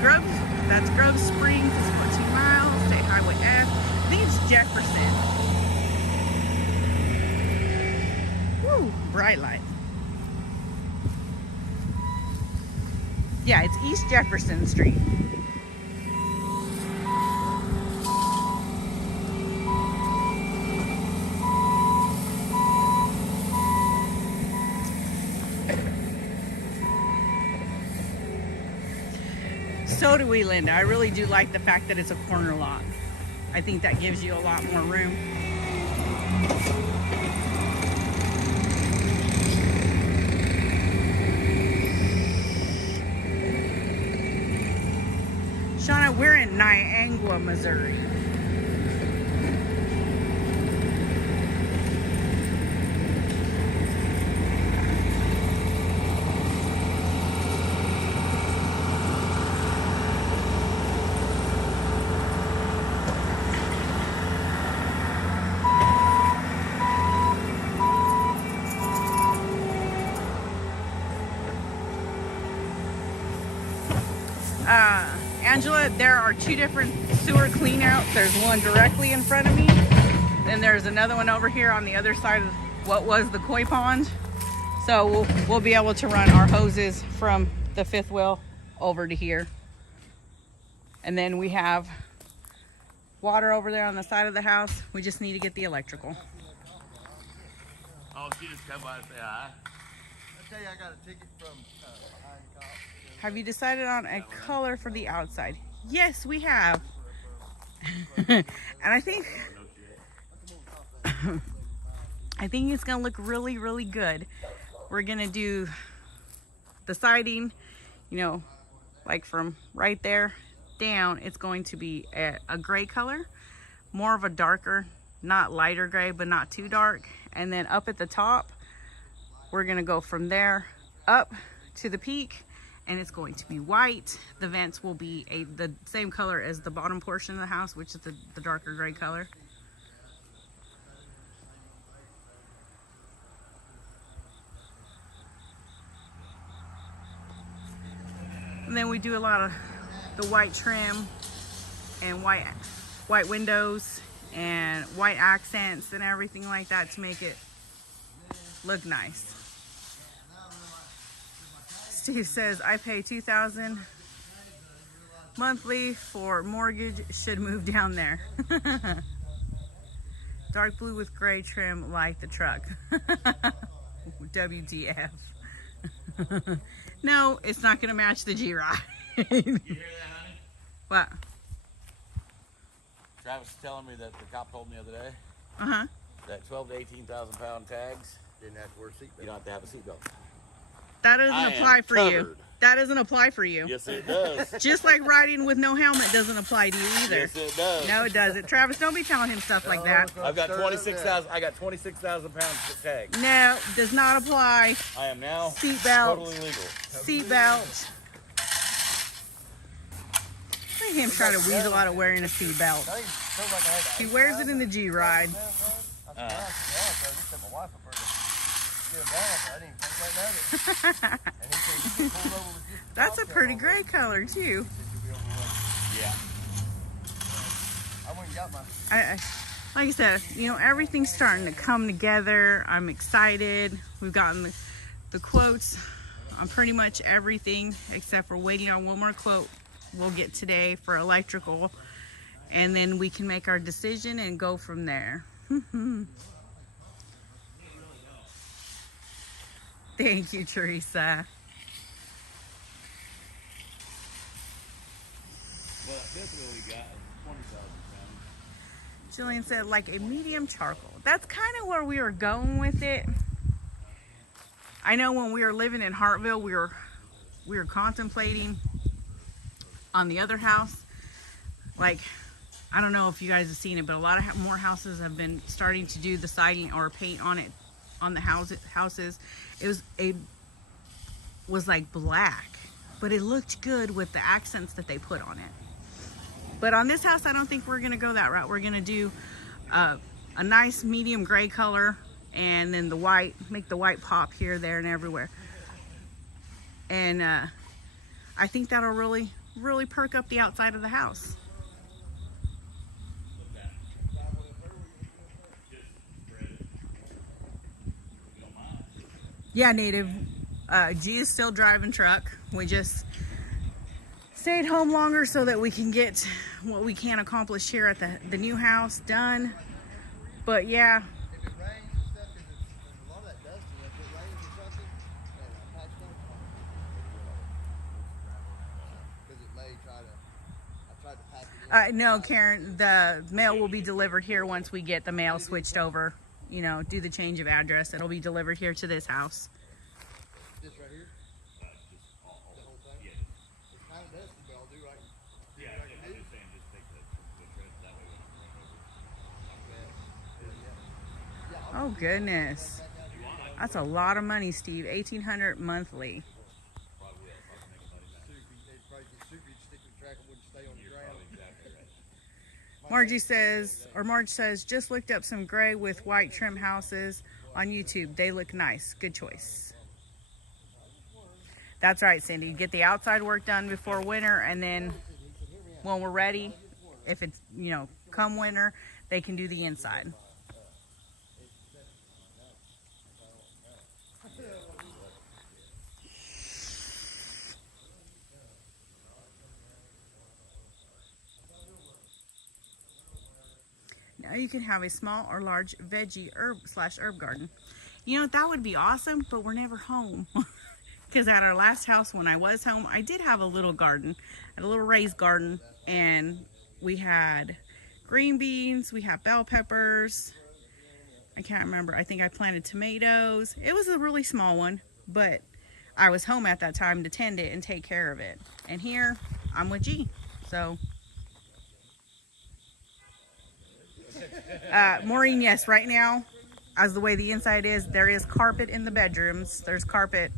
Grove, that's Grove Springs, it's 14 miles, State Highway F. I think it's Jefferson. Woo, bright light. Yeah, it's East Jefferson Street. So do we, Linda. I really do like the fact that it's a corner lot. I think that gives you a lot more room. Shauna, we're in Niagara, Missouri. Angela, there are two different sewer cleanouts. There's one directly in front of me. Then there's another one over here on the other side of what was the koi pond. So we'll be able to run our hoses from the fifth wheel over to here. And then we have water over there on the side of the house. We just need to get the electrical. Oh, she just come by and say hi. I tell you, I got a ticket from behind the cop. Have you decided on a color for the outside? Yes, we have. And I think it's gonna look really, really good. We're gonna do the siding, you know, like from right there down, it's going to be a gray color, more of a darker, not lighter gray, but not too dark. And then up at the top, we're gonna go from there up to the peak, and it's going to be white. The vents will be the same color as the bottom portion of the house, which is the darker gray color. And then we do a lot of the white trim and white windows and white accents and everything like that to make it look nice. Steve says, I pay $2,000 monthly for mortgage, should move down there. Dark blue with gray trim like the truck. WTF. No, it's not going to match the G-Ride. You hear that, honey? What? Travis was telling me that the cop told me the other day Uh-huh. that 12 to 18,000 pound tags, Didn't have to wear a seatbelt. you don't have to have a seatbelt. That doesn't I am apply for you. covered. That doesn't apply for you. Yes, it does. Just like riding with no helmet doesn't apply to you either. Yes, it does. No, it doesn't. Travis, don't be telling him stuff like that. I've got 26,000. I got 26,000 pounds of tag. No, does not apply. I am now Seatbelt. totally legal. Seatbelt. Look at him trying to weasel out of wearing a seatbelt. Feels like I had to He wears it in the G-Ride. I said, my wife up there to get him down, but I didn't think nothing of it. And he said, you get pulled over with just the That's a top pretty down. gray color too. He said, you'll be over 110. got my. Like I said, you know, everything's starting to come together. I'm excited. We've gotten the quotes on pretty much everything except for waiting on one more quote we'll get today for electrical, and then we can make our decision and go from there. Thank you, Teresa. Well, that's what we got. 20,000 pounds. Jillian said like a medium charcoal. That's kind of where we were going with it. I know when we were living in Hartville, we were contemplating on the other house. Like, I don't know if you guys have seen it, but a lot of more houses have been starting to do the siding or paint on it, on the houses. It was like black, but it looked good with the accents that they put on it. But on this house, I don't think we're gonna go that route. We're gonna do a nice medium gray color, and then the white, make the white pop here, there, and everywhere. And I think that'll really, really perk up the outside of the house. Yeah, Native. G is still driving truck. We just stayed home longer so that we can get what we can accomplish here at the new house done. But yeah. If it rains and stuff, because there's a lot of that dust, and if it rains or something, I patched up. Because it may try to. I tried to pack it in. No, Karen, the mail will be delivered here once we get the mail switched over. You know, do the change of address. It'll be delivered here to this house. This right here? The whole thing? Yeah. It's kind of dusty, but I'll do right. Yeah, I'm just saying, just take the tread that way when I'm running over. Oh goodness, that's a lot of money, Steve. $1,800 monthly. Probably, I'll make a buddy back. It'd probably get super, you'd stick to the track and wouldn't stay on the ground. Probably exactly right. Margie says, or Marge says, just looked up some gray with white trim houses on YouTube. They look nice. Good choice. That's right, Cindy. Get the outside work done before winter, and then when we're ready, if it's, you know, come winter, they can do the inside. Now you can have a small or large veggie herb garden. You know, that would be awesome, but we're never home. Because at our last house, when I was home, I did have a little garden, a little raised garden, and we had green beans, we had bell peppers. I can't remember. I think I planted tomatoes. It was a really small one, but I was home at that time to tend it and take care of it. And here, I'm with G, so. Maureen, yes, right now, as the way the inside is, there is carpet in the bedrooms. There's carpet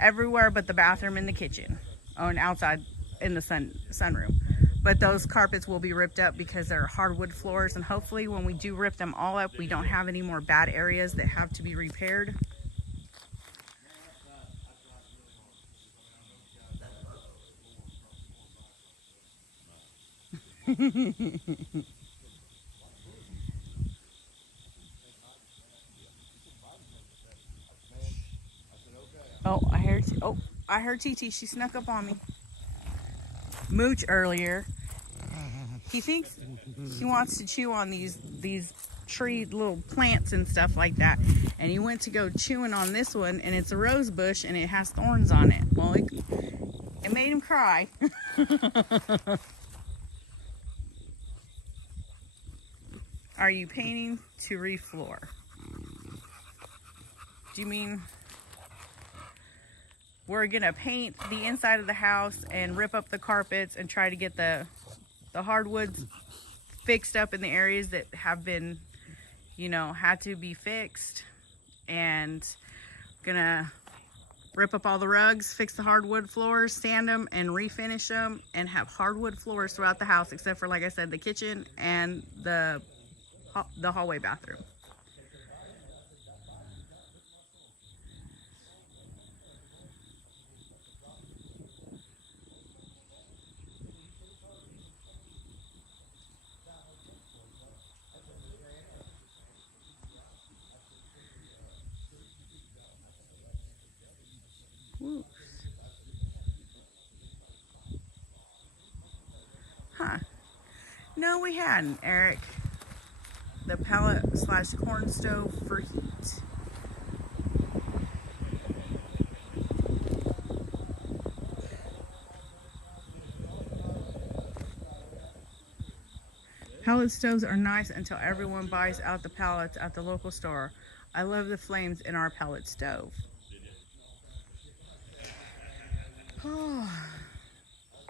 everywhere but the bathroom and the kitchen. Oh, and outside in the sunroom. But those carpets will be ripped up because they're hardwood floors, and hopefully when we do rip them all up, we don't have any more bad areas that have to be repaired. Oh, I heard TT. She snuck up on me. Mooch earlier. He thinks he wants to chew on these tree little plants and stuff like that. And he went to go chewing on this one, and it's a rose bush and it has thorns on it. Well, it made him cry. Are you painting to refloor? Do you mean we're gonna paint the inside of the house and rip up the carpets and try to get the hardwoods fixed up in the areas that have been, you know, had to be fixed, and gonna rip up all the rugs, fix the hardwood floors, sand them, and refinish them, and have hardwood floors throughout the house, except for, like I said, the kitchen and the hallway bathroom. Huh. No, we hadn't, Eric. The pellet/corn stove for heat. Pellet stoves are nice until everyone buys out the pellets at the local store. I love the flames in our pellet stove. Oh.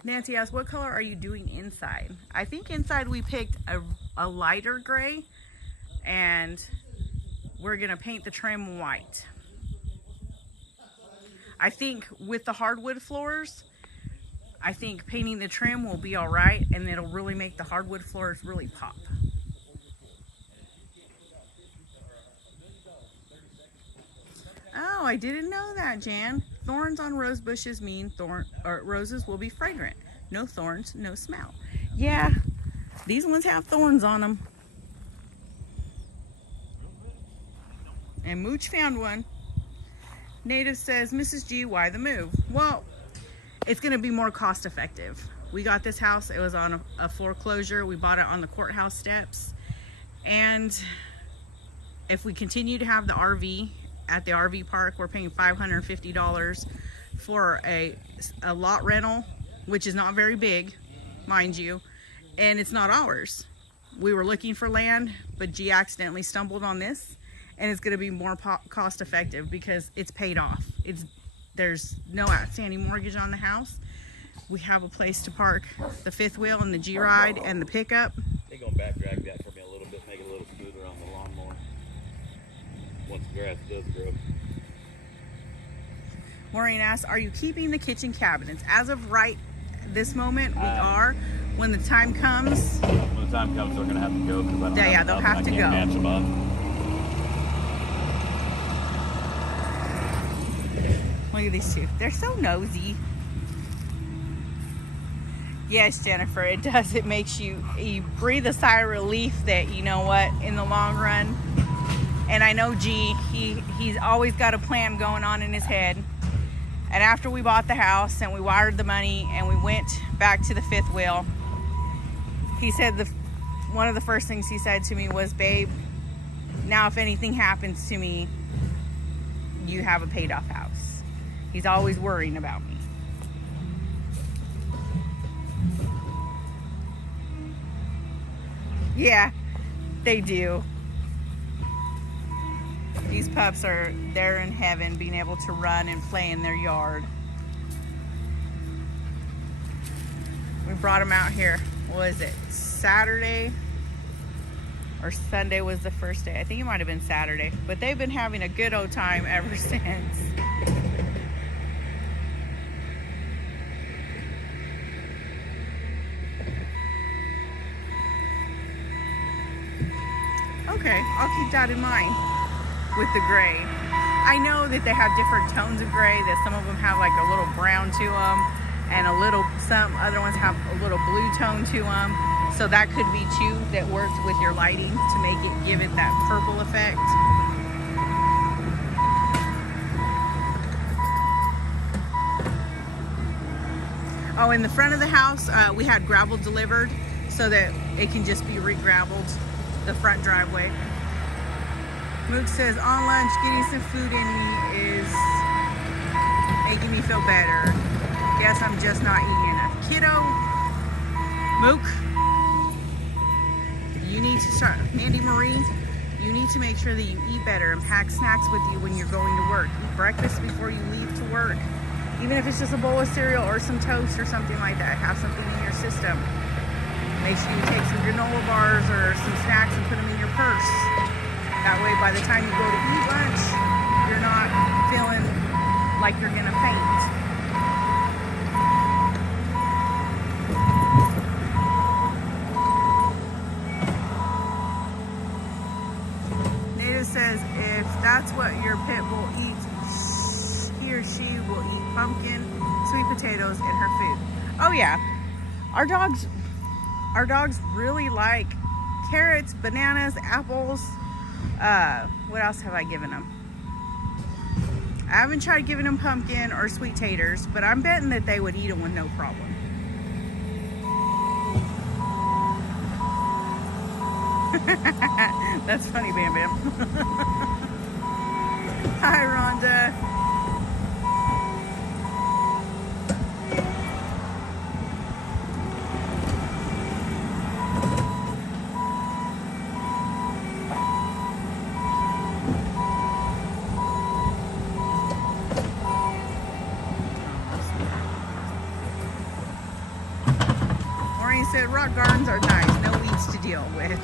Nancy asks, what color are you doing inside? I think inside we picked a lighter gray, and we're gonna paint the trim white. I think with the hardwood floors, I think painting the trim will be all right, and it'll really make the hardwood floors really pop. Oh, I didn't know that, Jan. Thorns on rose bushes mean roses will be fragrant. No thorns, no smell. Yeah, these ones have thorns on them. And Mooch found one. Native says, Mrs. G, why the move? Well, it's going to be more cost effective. We got this house. It was on a foreclosure. We bought it on the courthouse steps. And if we continue to have the RV at the RV park, we're paying $550 for a lot rental, which is not very big, mind you, and it's not ours. We were looking for land, but G accidentally stumbled on this, and it's going to be more cost effective because it's paid off. There's no outstanding mortgage on the house. We have a place to park the fifth wheel and the G-Ride and the pickup. They're gonna back drag that for me a little bit, make it a little smoother on the lawnmower once the grass does grow. Maureen asks, are you keeping the kitchen cabinets? As of right this moment, we are. When the time comes, When the time comes, they're gonna have to go because I don't Yeah, have they'll enough, have and to I can't go. match them up. Look at these two. They're so nosy. Yes, Jennifer, it does. It makes you breathe a sigh of relief that, you know what, in the long run. And I know G, he's always got a plan going on in his head. And after we bought the house and we wired the money and we went back to the fifth wheel, he said one of the first things he said to me was, babe, now if anything happens to me, you have a paid off house. He's always worrying about me. Yeah, they do. These pups they're in heaven, being able to run and play in their yard. We brought them out here, what was it, Saturday? Or Sunday was the first day. I think it might have been Saturday. But they've been having a good old time ever since. Okay, I'll keep that in mind with the gray. I know that they have different tones of gray, that some of them have like a little brown to them, and some other ones have a little blue tone to them. So that could be too, that worked with your lighting to give it that purple effect. Oh, in the front of the house, we had gravel delivered so that it can just be re-graveled, the front driveway. Mook says, on lunch, getting some food in me is making me feel better. Guess I'm just not eating enough. Kiddo, Mook, you need to start, Mandy Marie, you need to make sure that you eat better and pack snacks with you when you're going to work. Eat breakfast before you leave to work. Even if it's just a bowl of cereal or some toast or something like that, have something in your system. Make sure you take some granola bars or some snacks and put them in your purse. That way, by the time you go to eat lunch, you're not feeling like you're gonna faint. Native says, if that's what your pit bull eats, he or she will eat pumpkin, sweet potatoes, and her food. Oh yeah, our dogs really like carrots, bananas, apples. What else have I given them? I haven't tried giving them pumpkin or sweet taters, but I'm betting that they would eat them with no problem. That's funny, Bam Bam. Hi, Rhonda. Maureen said rock gardens are nice, no weeds to deal with.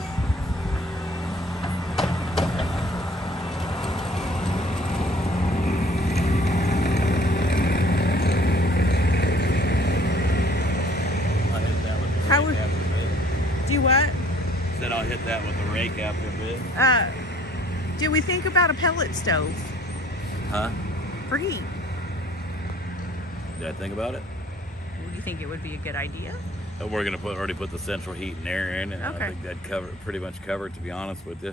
How would do what? Said I'll hit that with a rake after a bit. Do we think about a pellet stove Huh? for heat? Did I think about it? Do you think it would be a good idea? We're gonna already put the central heat and air in, and Okay. I think that'd pretty much cover it. To be honest with you,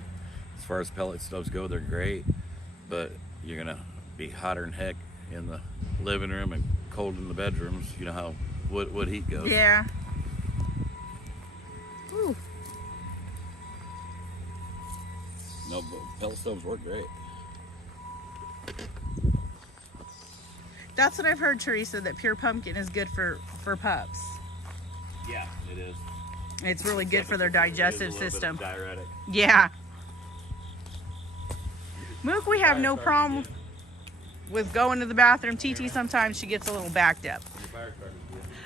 as far as pellet stoves go, they're great, but you're gonna be hotter than heck in the living room and cold in the bedrooms. You know how wood heat goes. Yeah. Ooh. No, but pellet stoves work great. That's what I've heard, Teresa, that pure pumpkin is good for pups. Yeah, it is. It's really good for their digestive system. Diuretic. Yeah. Mook, we have no problem with going to the bathroom. TT, sometimes she gets a little backed up.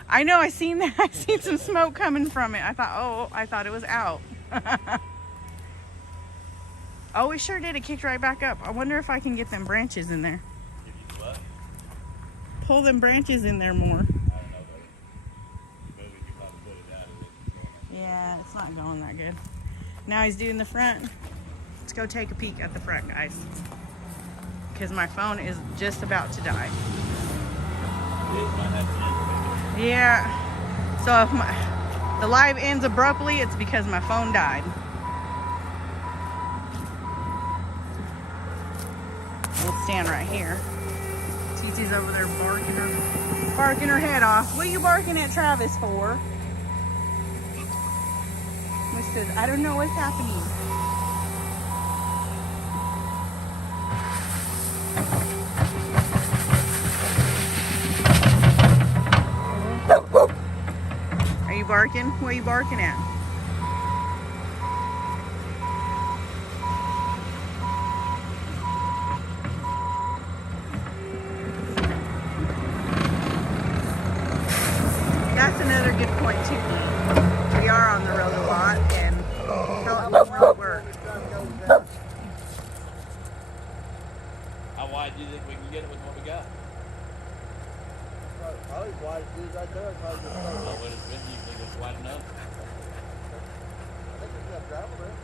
I know, I seen that. I seen some smoke coming from it. I thought it was out. Oh, we sure did. It kicked right back up. I wonder if I can get them branches in there. If you what? Pull them branches in there more. I don't know, but maybe you probably put it out of it. Yeah, it's not going that good. Now he's doing the front. Let's go take a peek at the front, guys. Because my phone is just about to die. Yeah. So if the live ends abruptly, it's because my phone died. We'll stand right here. TT's over there barking her head off. What are you barking at Travis for? He says, I don't know what's happening. Are you barking? What are you barking at? That's another good point too. We are on the road a lot, and pellet won't really work. How wide do you think we can get it with what we got? Probably wide as good as I done. Probably just Well, what is it? You think it's wide enough? I think we got gravel there.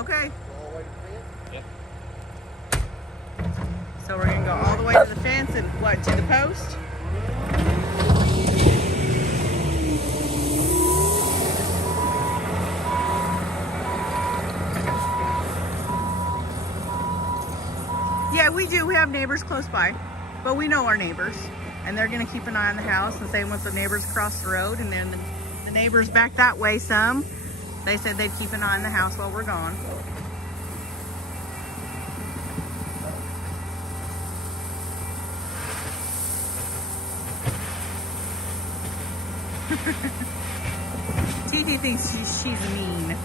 Okay, Go all the way to the fence. Yep. so we're gonna go all the way to the fence and what, to the post? Yeah, we do. We have neighbors close by, but we know our neighbors, and they're going to keep an eye on the house. And same with the neighbors across the road, and then the neighbors back that way some. They said they'd keep an eye on the house while we're gone. TT thinks she's mean.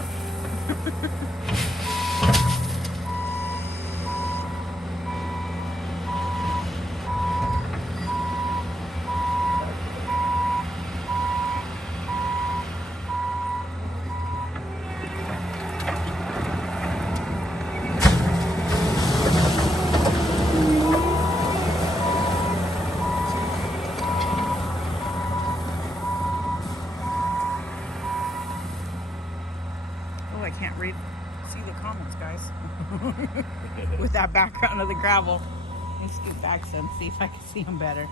I can't see the comments, guys. With that background of the gravel. Let me scoot back some, see if I can see them better.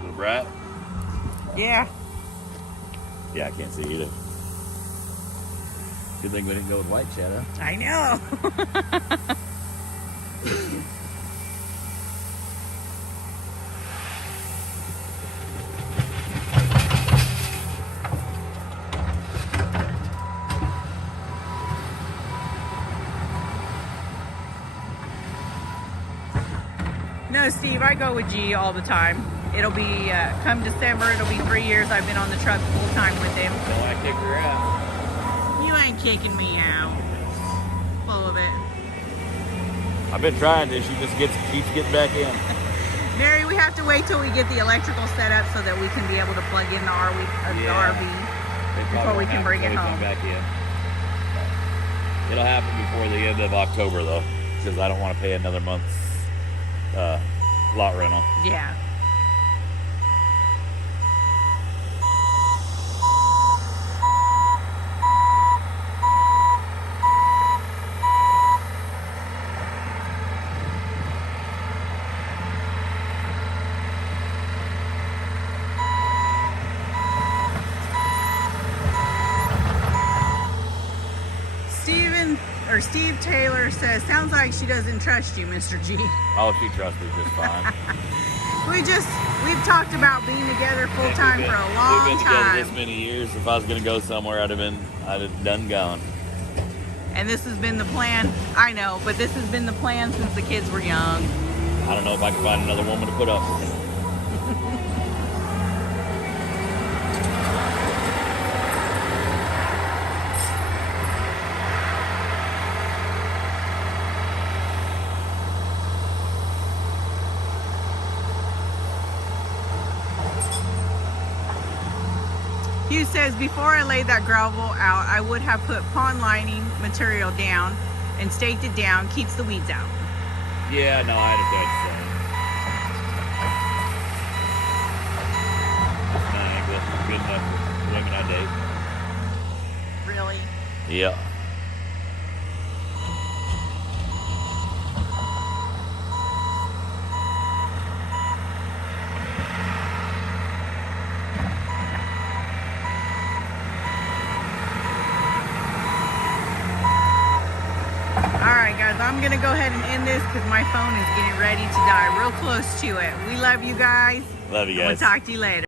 Little bright? Yeah. Yeah, I can't see either. Good thing we didn't go with white shadow. I know. No, Steve, I go with G all the time. It'll be, come December, it'll be 3 years I've been on the truck full time with him. So I kicked her out. You ain't kicking me out. Full of it. I've been trying to. She just keeps getting back in. Mary, we have to wait till we get the electrical set up so that we can be able to plug in the Yeah. RV They before probably we can won't bring it have home. come back in. It'll happen before the end of October though, because I don't want to pay another month's lot rental. Yeah. Steve Taylor says, sounds like she doesn't trust you, Mr. G. Oh, she trusts me just fine. We've talked about being together full time for a We've long been together time. this many years. If I was gonna go somewhere, I'd have done gone. And this has been the plan. I know, but this has been the plan since the kids were young. I don't know if I can find another woman to put up with me. Hugh says, before I laid that gravel out, I would have put pond lining material down and staked it down, keeps the weeds out. Yeah, no, I understand what you're saying. Nah, good enough for women I date. Really? Yeah. Alright guys, I'm going to go ahead and end this because my phone is getting ready to die real close to it. We love you guys. Love you We'll guys. talk to you later.